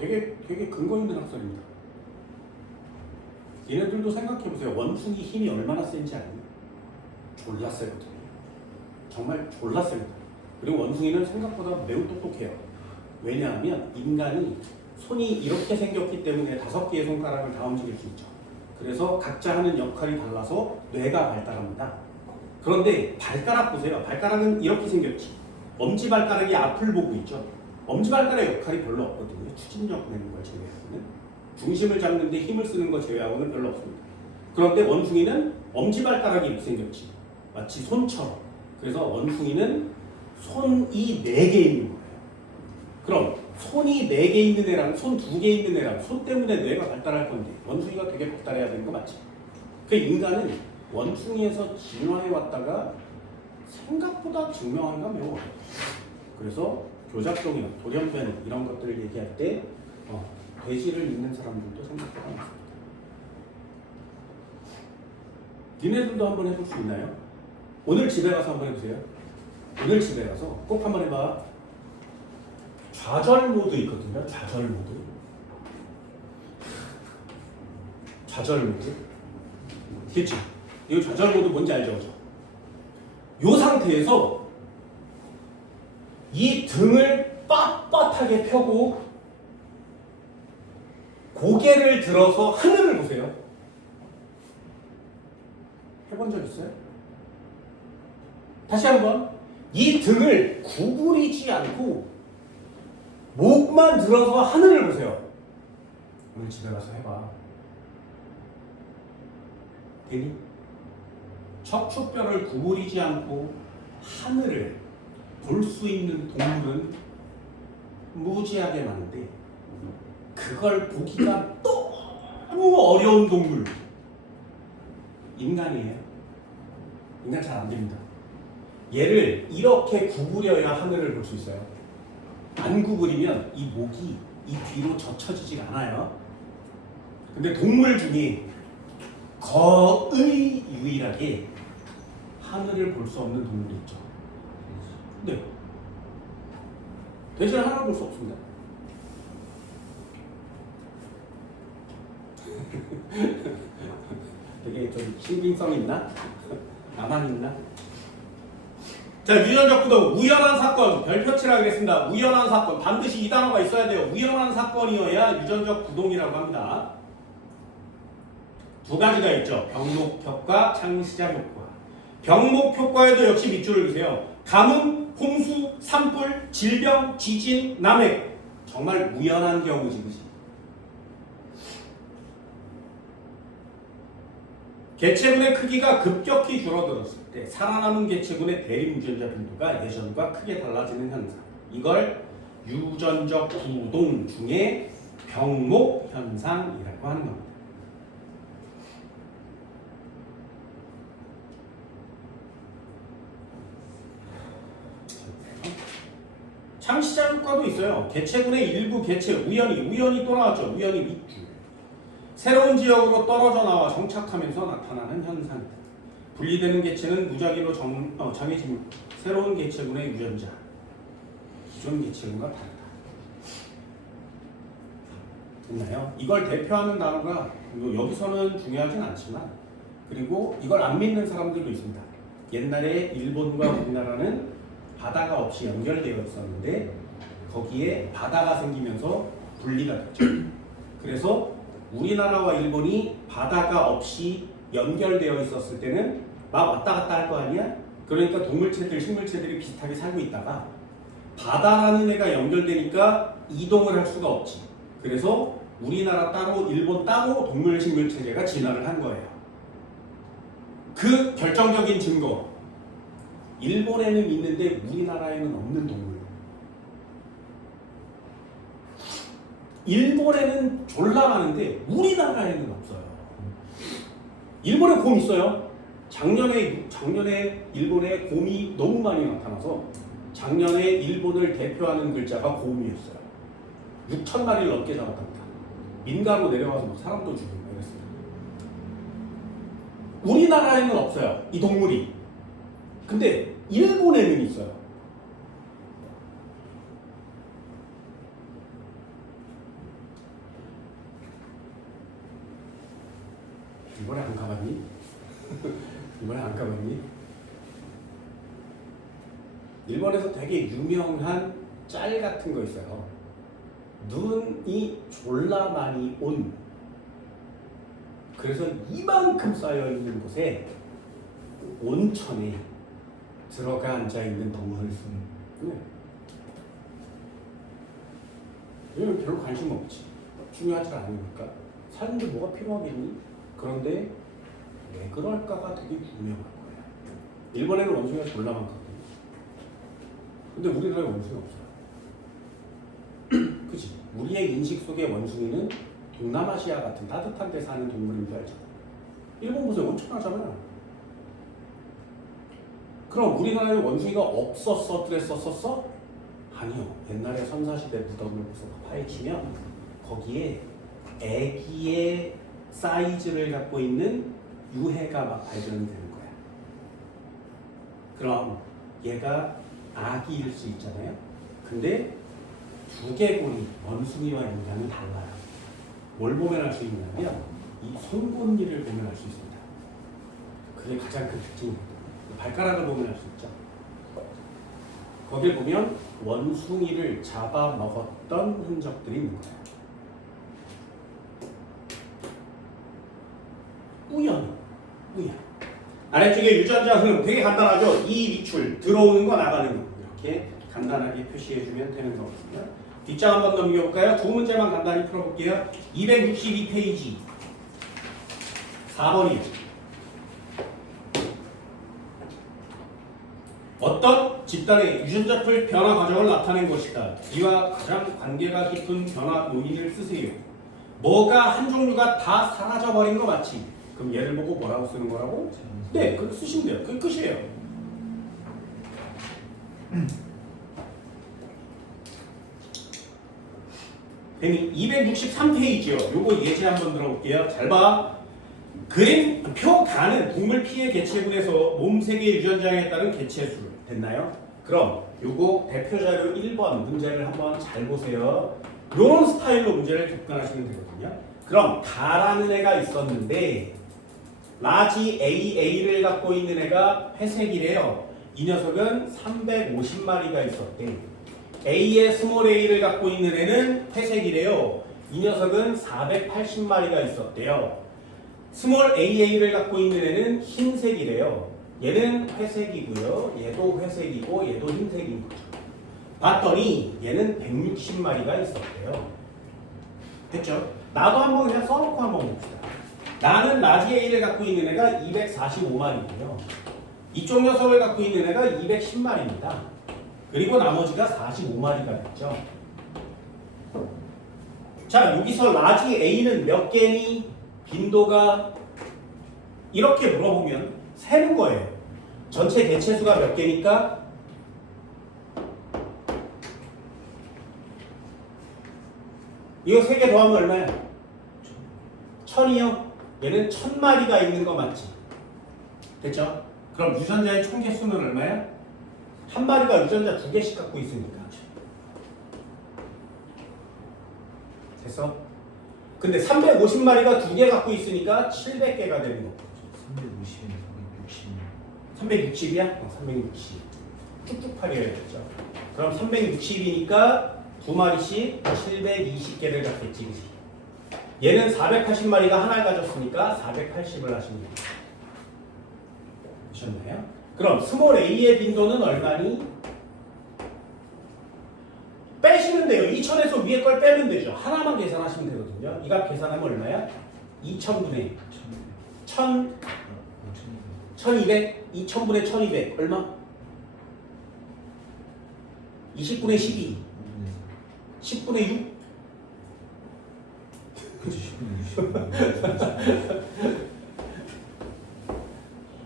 되게 근거 있는 학설입니다. 얘네들도 생각해보세요. 원숭이 힘이 얼마나 센지 아니? 졸라 세거든요. 정말 졸라 셉니다. 그리고 원숭이는 생각보다 매우 똑똑해요. 왜냐하면 인간이 손이 이렇게 생겼기 때문에 5개의 손가락을 다 움직일 수 있죠. 그래서 각자 하는 역할이 달라서 뇌가 발달합니다. 그런데 발가락 보세요. 발가락은 이렇게 생겼지. 엄지발가락이 앞을 보고 있죠. 엄지발가락의 역할이 별로 없거든요. 추진력 내는 걸 제외하고는. 중심을 잡는 데 힘을 쓰는 거 제외하고는 별로 없습니다. 그런데 원숭이는 엄지발가락이 이렇게 생겼지. 마치 손처럼. 그래서 원숭이는 손이 4개 있는 거예요. 그럼 손이 4개 있는 애랑 손 2개 있는 애랑 손 때문에 뇌가 발달할 건데 원숭이가 되게 발달해야 되는 거 맞지? 그 인간은 원숭이에서 진화해 왔다가 생각보다 증명하기가 매우 어려워요. 그래서 교잡종이나 돌연변이 이런 것들을 얘기할 때 돼지를 믿는 사람들도 생각보다 많습니다. 니네들도 한번 해볼 수 있나요? 오늘 집에 가서 한번 해보세요. 오늘 집에 가서 꼭 한번 해봐. 좌절 모드 있거든요. 좌절 모드. 좌절 모드. 그치? 이거 좌절 모드 뭔지 알죠? 이 상태에서 이 등을 빳빳하게 펴고 고개를 들어서 하늘을 보세요. 해본 적 있어요? 다시 한번 이 등을 구부리지 않고 목만 들어서 하늘을 보세요. 오늘 집에 가서 해봐. 되니? 척추뼈를 구부리지 않고 하늘을 볼 수 있는 동물은 무지하게 많은데 그걸 보기가 너무 어려운 동물 인간이에요. 인간 잘 안 됩니다. 얘를 이렇게 구부려야 하늘을 볼 수 있어요. 안 구부리면 이 목이 이 뒤로 젖혀지질 않아요. 근데 동물 중에 거의 유일하게 하늘을 볼 수 없는 동물이 있죠. 네. 돼지는 하늘을 볼 수 없습니다. 되게 좀 신빙성 있나? 나만 있나? 자, 유전적 부동, 우연한 사건, 별표치라고 했습니다. 우연한 사건, 반드시 이 단어가 있어야 돼요. 우연한 사건이어야 유전적 부동이라고 합니다. 2가지가 있죠. 병목 효과, 창시자 효과. 병목 효과에도 역시 밑줄을 그세요. 가뭄, 홍수, 산불, 질병, 지진, 남획. 정말 우연한 경우지, 그지? 개체군의 크기가 급격히 줄어들었을 때 살아남은 개체군의 대립유전자 빈도가 예전과 크게 달라지는 현상. 이걸 유전적 부동 중에 병목 현상이라고 하는 겁니다. 창시자 효과도 있어요. 개체군의 일부 개체 우연히 또 나왔죠. 우연히 밑줄. 새로운 지역으로 떨어져 나와 정착하면서 나타나는 현상이다. 분리되는 개체는 무작위로 정해진 새로운 개체군의 유전자. 기존 개체군과 다르다. 됐나요? 이걸 대표하는 단어가 여기서는 중요하진 않지만 그리고 이걸 안 믿는 사람들도 있습니다. 옛날에 일본과 우리나라는 바다가 없이 연결되어 있었는데 거기에 바다가 생기면서 분리가 됐죠. 그래서 우리나라와 일본이 바다가 없이 연결되어 있었을 때는 막 왔다 갔다 할 거 아니야? 그러니까 동물체들, 식물체들이 비슷하게 살고 있다가 바다라는 애가 연결되니까 이동을 할 수가 없지. 그래서 우리나라 따로 일본 따로 동물 식물 체계가 진화를 한 거예요. 그 결정적인 증거. 일본에는 있는데 우리나라에는 없는 동물. 일본에는 졸라 많은데 우리나라에는 없어요. 일본에 곰 있어요. 작년에 일본에 곰이 너무 많이 나타나서 작년에 일본을 대표하는 글자가 곰이었어요. 6천 마리를 넘게 잡았답니다. 민가로 내려가서 사람도 죽이고 그랬어요. 우리나라에는 없어요. 이 동물이. 근데 일본에는 있어요. 이번에 안 가봤니? 이번에 안 가봤니? 일본에서 되게 유명한 짤 같은 거 있어요. 눈이 졸라 많이 온. 그래서 이만큼 쌓여 있는 곳에 온천에 들어가 앉아 있는 동물을 쓰는. 왜냐면 별로 관심 없지. 중요하지 않으니까. 사는데 뭐가 필요하겠니? 그런데 왜 그럴까가 되게 유명한 거예요. 일본에는 원숭이가 졸라 많거든요. 근데 우리나라에 원숭이 없어요. 그치? 우리의 인식 속의 원숭이는 동남아시아 같은 따뜻한 데 사는 동물인 줄 알잖아. 일본 보세요. 엄청나잖아. 그럼 우리나라에 원숭이가 없었어? 그랬었었어? 아니요. 옛날에 선사시대 무덤을 파헤치면 거기에 애기의 사이즈를 갖고 있는 유해가 막 발견되는 거야. 그럼 얘가 아기일 수 있잖아요. 근데 두개골이 원숭이와 인간은 달라요. 뭘 보면 알 수 있냐면 이 송곳니를 보면 알 수 있습니다. 그게 가장 큰 특징입니다. 발가락을 보면 알 수 있죠. 거길 보면 원숭이를 잡아먹었던 흔적들이 있는 거예요. 우연. 아래쪽에 유전자 흐름 되게 간단하죠. 이 밑줄 들어오는 거 나가는 거 이렇게 간단하게 표시해주면 되는 거거든요. 뒷장 한번 넘겨볼까요? 두 문제만 간단히 풀어볼게요. 262페이지 4번이요. 어떤 집단의 유전자풀 변화 과정을 나타낸 것이다. 이와 가장 관계가 깊은 변화 요인을 쓰세요. 뭐가 한 종류가 다 사라져버린 거 맞지? 그럼 얘를 보고 뭐라고 쓰는 거라고? 네, 그렇게 쓰시면 돼요. 그게 끝이에요. 뱀이 263페이지요. 요거 예제 한번 들어볼게요. 잘 봐. 그림표 가는 동물 피해 개체군에서 몸세계 유전자에 따른 개체수 됐나요? 그럼 요거 대표 자료 1번 문제를 한번 잘 보세요. 요런 스타일로 문제를 접근하시면 되거든요. 그럼 가라는 애가 있었는데 라지 AA를 갖고 있는 애가 회색이래요. 이 녀석은 350마리가 있었대. A의 스몰 a를 갖고 있는 애는 회색이래요. 이 녀석은 480마리가 있었대요. 스몰 AA를 갖고 있는 애는 흰색이래요. 얘는 회색이고요. 얘도 회색이고 얘도 흰색인 거죠. 봤더니 얘는 160마리가 있었대요. 됐죠? 나도 한번 그냥 써놓고 한번 봅시다. 나는 라지 A를 갖고 있는 애가 245마리고요. 이쪽 녀석을 갖고 있는 애가 210마리입니다. 그리고 나머지가 45마리가 됐죠. 자, 여기서 라지 A는 몇 개니? 빈도가 이렇게 물어보면 세는 거예요. 전체 개체수가 몇 개니까? 이거 3개 더하면 얼마야? 1000이요? 얘는 1000마리가 있는 거 맞지? 됐죠? 그럼 유전자의 총 개수는 얼마야? 한 마리가 유전자 2개씩 갖고 있으니까. 됐어? 근데 350마리가 2개 갖고 있으니까 700개가 되는 거. 360이면 360이야? 360. 툭툭 파리야겠죠. 그럼 360이니까 2마리씩 720개를 갖겠지. 그치? 얘는 480마리가 하나를 가졌으니까 480을 하시면 됩니다. 보셨나요? 그럼 스몰 a의 빈도는 얼마니? 빼시면 돼요. 2000에서 위에 걸 빼면 되죠. 하나만 계산하시면 되거든요. 이 값 계산하면 얼마야? 2000분의 1000, 1200, 2000분의 1200 얼마? 20분의 12, 10분의 6. 그치 10분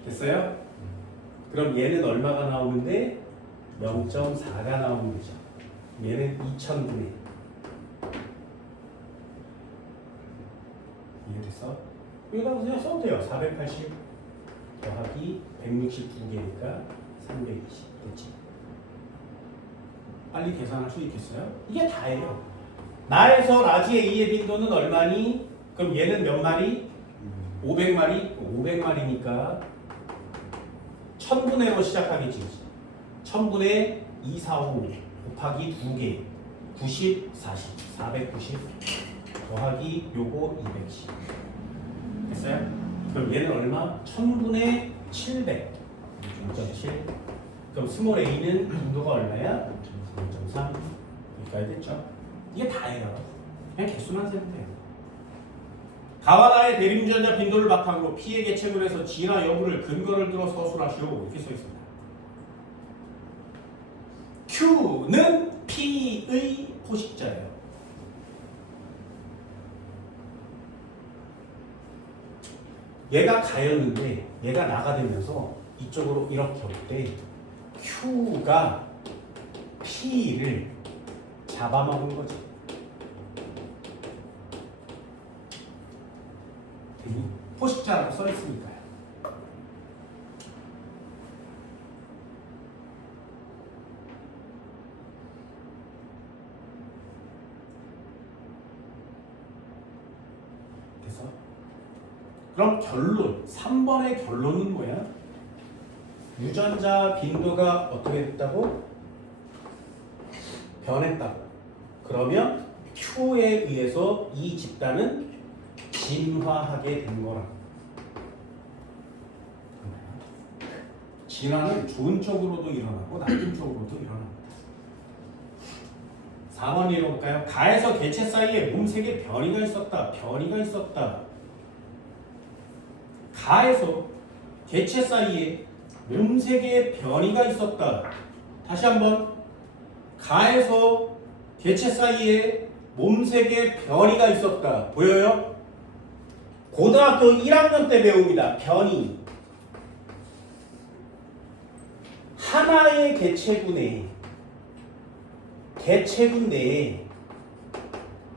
됐어요? 그럼 얘는 얼마가 나오는데? 0.4가 나오는 거죠. 얘는 2000분의. 이해됐어? 여기다 그냥 써도 돼요. 480 더하기 169개니까 320. 됐지? 빨리 계산할 수 있겠어요? 이게 다예요. 나에서 라지 A의 빈도는 얼마니? 그럼 얘는 몇 마리? 500마리? 500마리니까 1000분의로 시작하겠지. 1000분의 2, 4, 5 곱하기 2개 90, 40, 490 더하기 요거 210 됐어요? 그럼 얘는 얼마? 1000분의 700 0.7 그럼 스몰 a는 빈도가 얼마야? 0.3 여기까지 됐죠? 이게 다예요. 그냥 개수만 세면 돼요. 가와 나의 대립유전자 빈도를 바탕으로 P의 계체물에서 G나 여부를 근거를 들어 서술하시오. 이렇게 써 있습니다. Q는 P의 포식자예요. 얘가 가였는데 얘가 나가 되면서 이쪽으로 이렇게 올 때 Q가 P를 잡아먹은 거지. 포식자라고 써 있으니까요. 그래서 그럼 결론 3번의 결론은 뭐야? 유전자 빈도가 어떻게 됐다고? 변했다고. 그러면 Q에 의해서 이 집단은 진화하게 된 거라. 진화는 좋은 쪽으로도 일어나고 나쁜 쪽으로도 일어납니다. 4번 읽어볼까요? 가에서 개체 사이에 몸색의 변이가 있었다. 변이가 있었다. 가에서 개체 사이에 몸색의 변이가 있었다. 다시 한번. 가에서 개체 사이에 몸색의 변이가 있었다. 보여요? 고등학교 1학년 때 배웁니다. 변이. 하나의 개체군 내에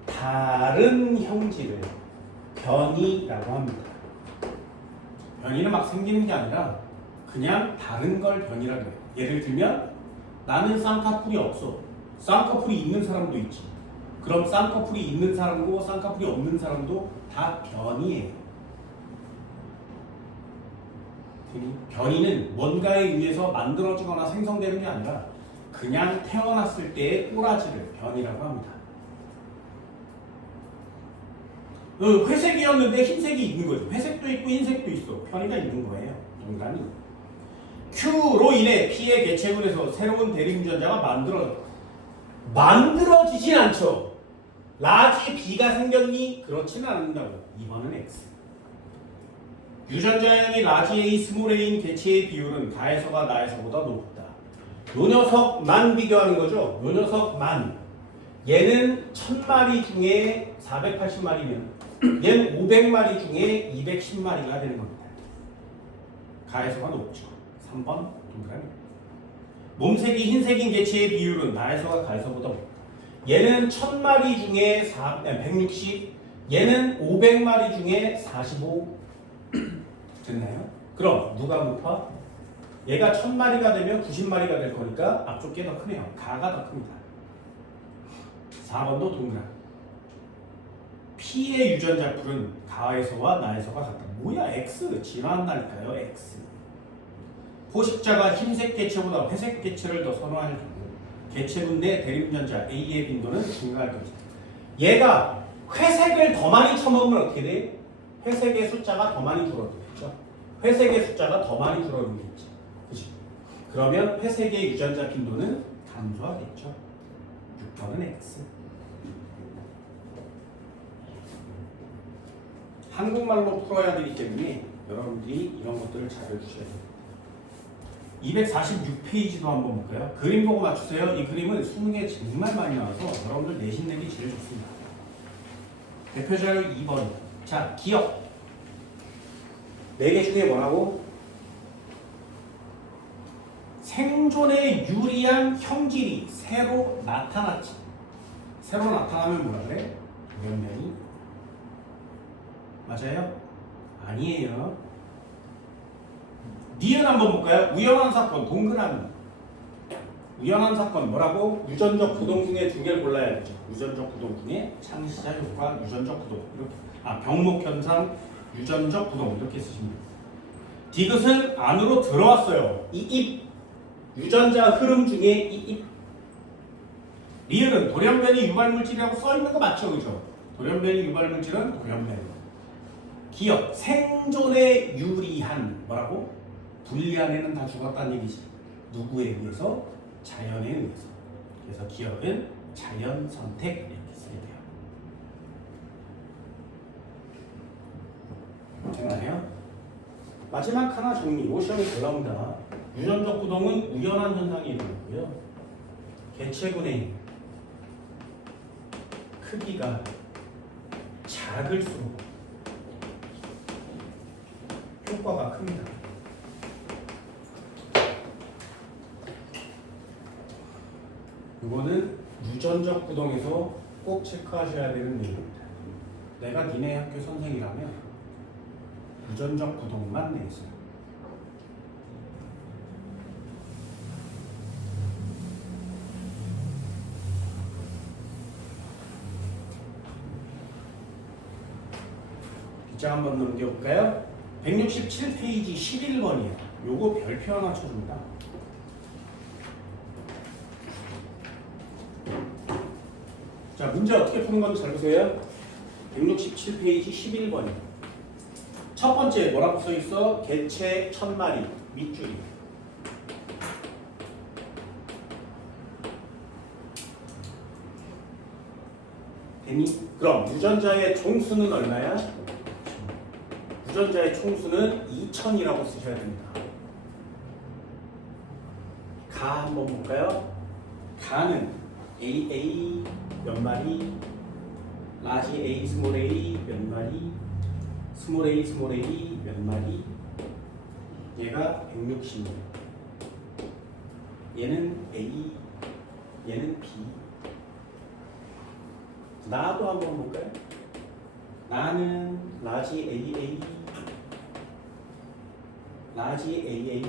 다른 형질을 변이라고 합니다. 변이는 막 생기는 게 아니라 그냥 다른 걸 변이라고 해요. 예를 들면 나는 쌍꺼풀이 없어. 쌍꺼풀이 있는 사람도 있지. 그럼 쌍꺼풀이 있는 사람도 쌍꺼풀이 없는 사람도 다 변이에요. 변이는 뭔가에 의해서 만들어지거나 생성되는 게 아니라 그냥 태어났을 때의 꼬라지를 변이라고 합니다. 회색이었는데 흰색이 있는 거죠. 회색도 있고 흰색도 있어. 변이가 있는 거예요. 인간이. Q로 인해 P의 개체군에서 새로운 대립유전자가 만들어지진 않죠. 라지 B가 생겼니? 그렇지는 않는다고. 2번은 X. 유전자형이 라지 A, 스몰 A인 개체의 비율은 가에서가 나에서보다 높다. 요 녀석만 비교하는 거죠. 요 녀석만. 얘는 1000마리 중에 480마리면 얘는 500마리 중에 210마리가 되는 겁니다. 가에서가 높죠. 3번 동그라미. 몸색이 흰색인 개체의 비율은 나에서가 가에서보다 높다. 얘는 1000마리 중에 160, 얘는 500마리 중에 45. 됐나요? 그럼 누가 높아? 얘가 1000마리가 되면 90마리가 될 거니까 앞쪽 게 더 크네요. 가가 더 큽니다. 4번도 동그란. P의 유전자 풀은 가에서와 나에서가 같다. 뭐야 X 진화한다니까요. X. 포식자가 흰색 개체보다 회색 개체를 더 선호할 경우 개체군 내 대립유전자 A의 빈도는 증가할 것이다. 얘가 회색을 더 많이 처먹으면 어떻게 돼? 회색의 숫자가 더 많이 줄어들겠죠. 회색의 숫자가 더 많이 줄어들겠지. 그치? 그러면 회색의 유전자 빈도는 감소하겠죠. 6번은 X. 한국말로 풀어야 되기 때문에 여러분들이 이런 것들을 잘 해주셔야 돼요. 246페이지도 한번 볼까요? 그림 보고 맞추세요. 이 그림은 수능에 정말 많이 나와서 여러분들 내신 내기 제일 좋습니다. 대표 자료 2번. 자, 기억. 4개 중에 뭐라고? 생존에 유리한 형질이 새로 나타났지. 새로 나타나면 뭐라 그래? 돌연변이. 맞아요? 아니에요. 니은 한번 볼까요? 우연한 사건, 동그라미. 우연한 사건 뭐라고? 유전적 부동 중에 2개를 골라야겠죠. 유전적 부동 중에 창시자 효과, 유전적 부동. 이렇게. 병목 현상, 유전적 부동 이렇게 쓰시면 돼요. 디귿은 안으로 들어왔어요. 이 입. 유전자 흐름 중에 이 입. 리을은 돌연변이 유발물질이라고 써있는 거 맞죠? 그죠? 돌연변이 유발물질은 돌연변이. 기억, 생존에 유리한 뭐라고? 분리한 애는 다 죽었다는 얘기지. 누구에 의해서? 자연에 의해서. 그래서 기억은 자연 선택 이렇게 쓰게 돼요. 됐나요? 마지막 하나 정리. 이 시험에 잘 나온다. 유전적 부동은 우연한 현상이 일어나고요. 개체군의 크기가 작을수록 효과가 큽니다. 이거는 유전적 부동에서 꼭 체크하셔야 되는 내용입니다. 내가 니네 학교 선생이라면 유전적 부동만 내세요. 기자 한번 넘겨볼까요? 167페이지 11번이에요. 요거 별표 하나 쳐줍니다. 자, 문제 어떻게 푸는 건지 잘 보세요. 167페이지 11번이에요. 첫 번째 뭐라고 써있어? 개체 1000마리 밑줄이. 되니? 그럼 유전자의 총수는 얼마야? 유전자의 총수는 2000이라고 쓰셔야 됩니다. 가 한번 볼까요? 가는 AA 몇 마리, 라지 A 스몰 A 몇 마리, 스몰 A 스몰 A 몇 마리. 얘가 160. 얘는 A, 얘는 B. 나도 한번 볼까요? 나는 라지 AA, 라지 AA,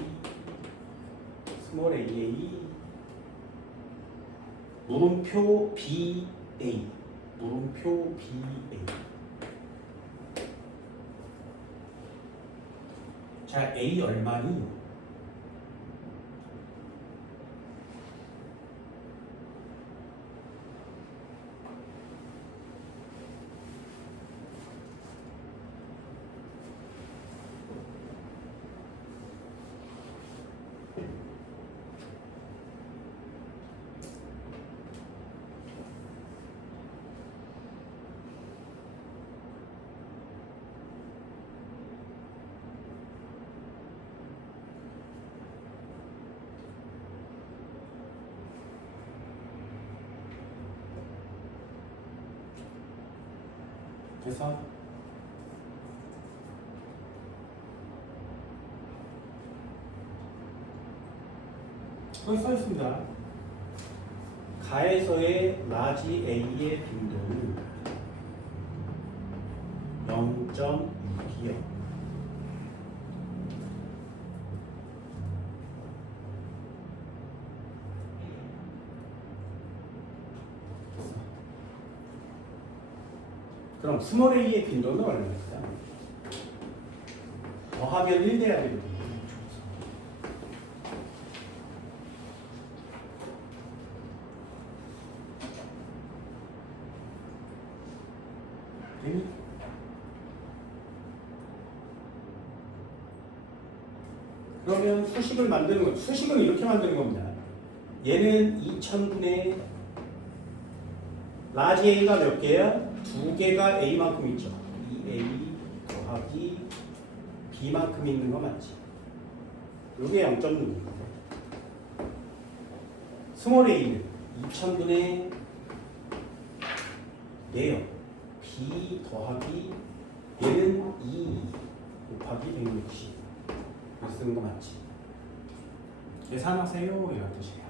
스몰 AA, 물음표 BA, 물음표 BA. 자, A 얼마니? 그래서 거기 써 있습니다. 가에서의 라지 A의 빈도는 0.6이요. 그럼 스몰 a의 빈도는 얼마일까? 더하면 1 돼야 되거든요. 됐니? 그러면 수식을 만드는 거, 수식은 이렇게 만드는 겁니다. 얘는 2000분의 라지 A가 몇 개야? 두 개가 A만큼 있죠. 2A 더하기 B만큼 있는 거 맞지? 이게 0.6입니다. 스몰 A는 2000분의 얘요. B 더하기 얘는 2 곱하기 160 이렇게 쓰는 거 맞지? 계산하세요 이런 뜻이에요.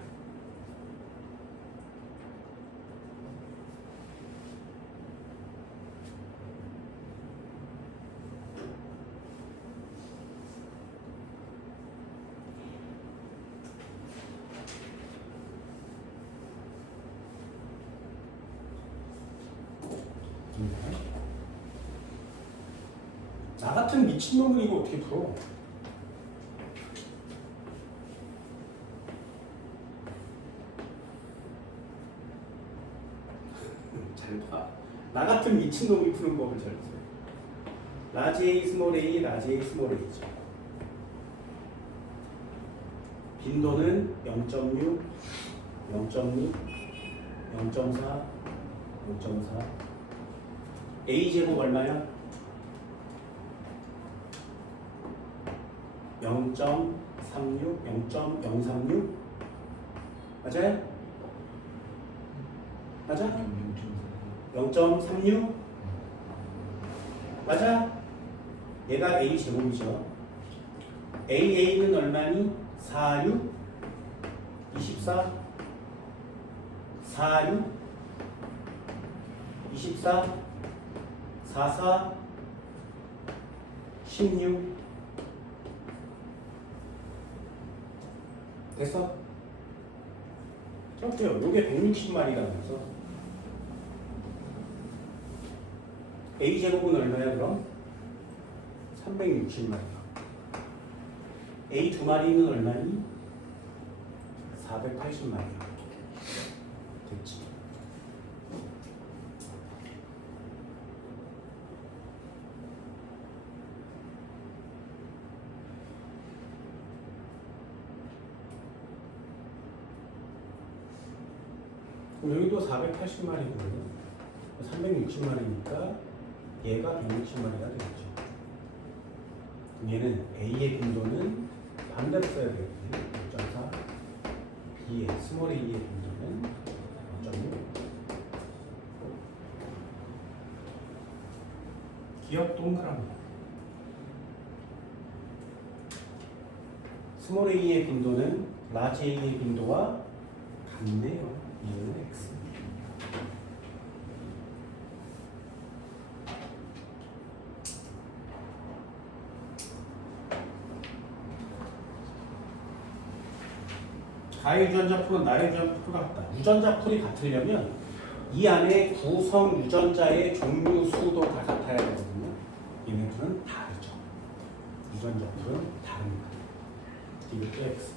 나 같은 미친놈은 이거 어떻게 풀어? 잘 봐. 나 같은 미친놈이 푸는 법을 잘 보세요. 라지 A, 스몰 A, 라지 A, 스몰 A죠. 빈도는 0.6, 0.6, 0.4, 0.4. A 제곱 얼마야? 0.36, 0.036 맞아요? 맞아? 0.36 맞아? 얘가 A 제곱이죠. AA는 얼마니? 46 24 46 24 44 16 됐어? 어때요? 요게 160마리라면서 A 제곱은 얼마야 그럼? 360마리. A 두 마리는 얼마니? 480마리. 됐지? 그럼 여기도 480마리거든요. 360마리니까 얘가 160마리가 되겠죠. 그럼 얘는 A의 빈도는 반대로 써야 되거든요. 0.4. B의 스몰 A의 빈도는 0.6. 기억 동그라미. 스몰 A의 빈도는 라지 A의 빈도와 같네요. 이는 X. 가의 유전자 풀은 나의 유전자 풀과 같다. 유전자 풀이 같으려면 이 안에 구성 유전자의 종류 수도 다 같아야 되거든요. 얘네들은 다르죠. 유전자 풀은 다릅니다. 이것도 X.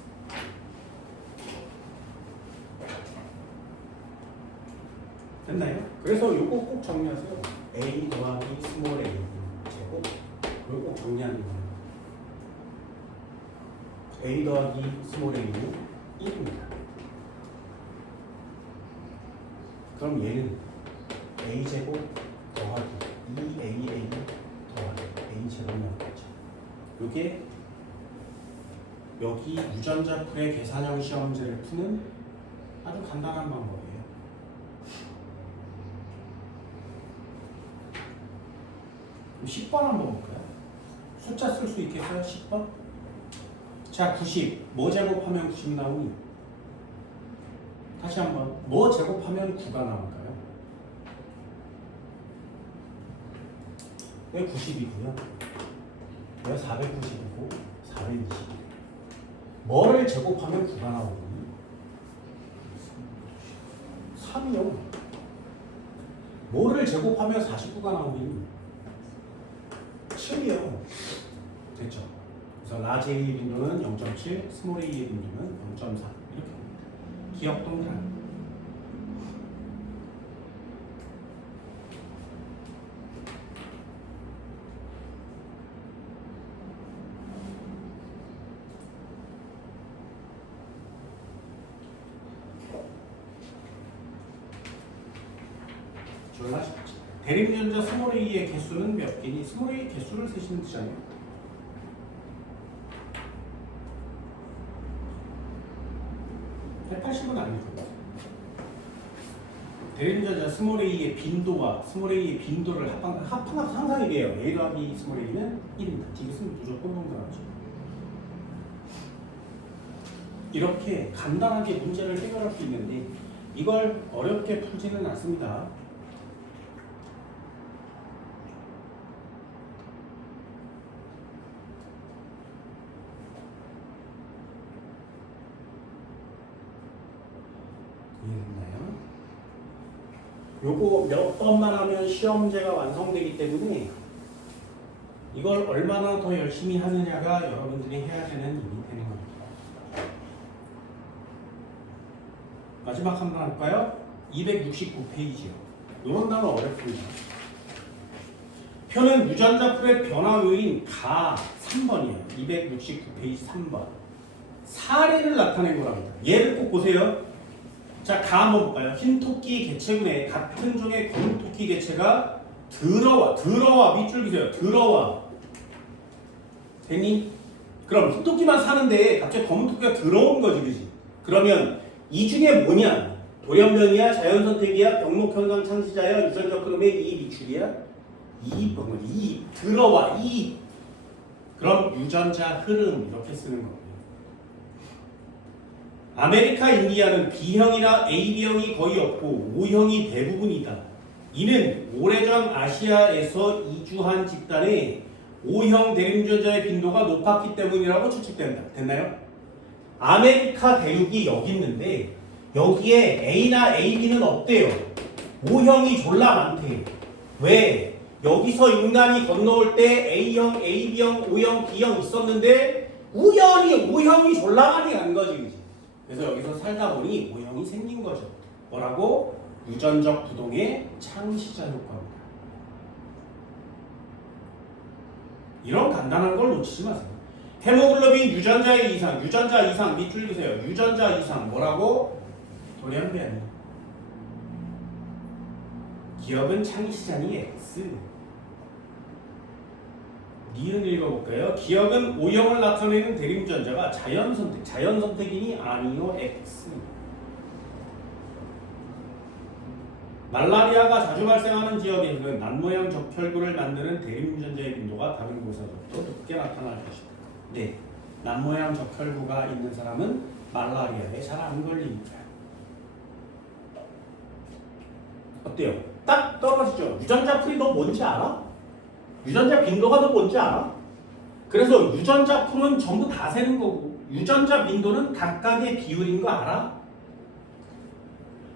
됐나요? 그래서 요거 꼭 정리하세요. A 더하기 스몰 A 제곱. 이거 꼭 정리하는 거예요. A 더하기 스몰 A는 1입니다. 그럼 얘는 A 제곱 더하기 2AA 더하기 A 제곱이 나오겠죠. 이게 여기 유전자 풀의 계산형 시험제를 푸는 아주 간단한 방법이에요. 10번 한번 볼까요? 숫자 쓸 수 있겠어요? 10번? 자, 90. 뭐 제곱하면 90 나오니? 다시 한번 뭐 제곱하면 9가 나올까요? 왜 90이고요? 왜 490이고 420? 뭐를 제곱하면 9가 나오거든요? 3이요. 뭐를 제곱하면 49가 나오니? 7이요. 됐죠? 그래서 라지 A의 빈도는 0.7, 스몰 A의 빈도는 0.4 이렇게 기억 동그라미. 조용하십시오. 대립전자 스몰 A의 개수는 몇 개니? 스몰 A 개수를 세시는 뜻이잖아요. 180은 아닐 거예요. 대립전자 스몰 A의 빈도와 스몰 A의 빈도를 합한 항상 이래요. A 더하기 스몰 A는 1입니다. 이것은 무조건 동그라미죠. 이렇게 간단하게 문제를 해결할 수 있는데 이걸 어렵게 풀지는 않습니다. 이해됐나요? 요거 몇 번만 하면 시험제가 완성되기 때문에 이걸 얼마나 더 열심히 하느냐가 여러분들이 해야 되는 일이 되는 겁니다. 마지막 한 번 할까요? 269페이지요. 이런 단어 어렵습니다. 표는 유전자 풀의 변화 요인 가 3번이에요. 269페이지 3번. 사례를 나타낸 거랍니다. 얘를 꼭 보세요. 자, 가 한번 볼까요? 흰 토끼 개체군에 같은 종의 검은 토끼 개체가 들어와 밑줄 기세요. 들어와. 됐니? 그럼 흰 토끼만 사는데 갑자기 검은 토끼가 들어온 거지, 그지? 그러면 이 중에 뭐냐? 돌연변이야, 자연선택이야, 병목현상 창시자야, 유전적 흐름의 이 밑줄이야? 이 들어와 이. 그럼 유전자 흐름 이렇게 쓰는 거예요. 아메리카 인디아는 B형이나 AB형이 거의 없고 O형이 대부분이다. 이는 오래전 아시아에서 이주한 집단의 O형 대립유전자의 빈도가 높았기 때문이라고 추측된다. 됐나요? 아메리카 대륙이 여기 있는데 여기에 A나 AB는 없대요. O형이 졸라 많대. 왜? 여기서 인간이 건너올 때 A형, AB형, O형, B형 있었는데 우연히 O형이 졸라 많이 간 거지. 그래서 여기서 살다 보니 O형이 생긴 거죠. 뭐라고? 유전적 부동의 창시자 효과입니다. 이런 간단한 걸 놓치지 마세요. 헤모글로빈 유전자의 이상, 유전자 이상 밑줄 그세요. 유전자 이상 뭐라고? 돌연변이. 기억은 창시자니 X. 니은 읽어볼까요? 기억은 O형을 나타내는 대립유전자가 자연선택이니 아니요 X. 말라리아가 자주 발생하는 지역에서는 낫모양 적혈구를 만드는 대립유전자의 빈도가 다른 곳에서부터 높게 나타날 것이다. 네, 낫모양 적혈구가 있는 사람은 말라리아에 잘 안 걸립니다. 어때요? 딱 떨어지죠? 유전자 풀이 너 뭔지 알아? 유전자 빈도가 너 뭔지 알아? 그래서 유전자 풀은 전부 다 세는 거고 유전자 빈도는 각각의 비율인 거 알아?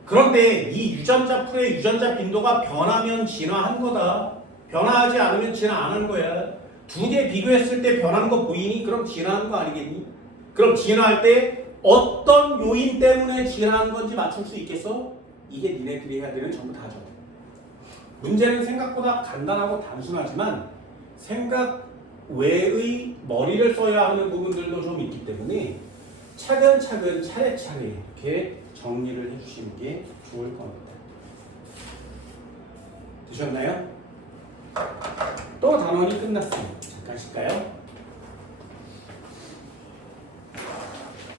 그런데 이 유전자 풀의 유전자 빈도가 변하면 진화한 거다. 변화하지 않으면 진화 안 한 거야. 두 개 비교했을 때 변한 거 보이니? 그럼 진화한 거 아니겠니? 그럼 진화할 때 어떤 요인 때문에 진화한 건지 맞출 수 있겠어? 이게 니네들이 해야 되는 전부 다죠. 문제는 생각보다 간단하고 단순하지만 생각 외의 머리를 써야 하는 부분들도 좀 있기 때문에 차근차근 차례차례 이렇게 정리를 해주시는 게 좋을 겁니다. 되셨나요? 또 단원이 끝났습니다. 잠깐 쉴까요?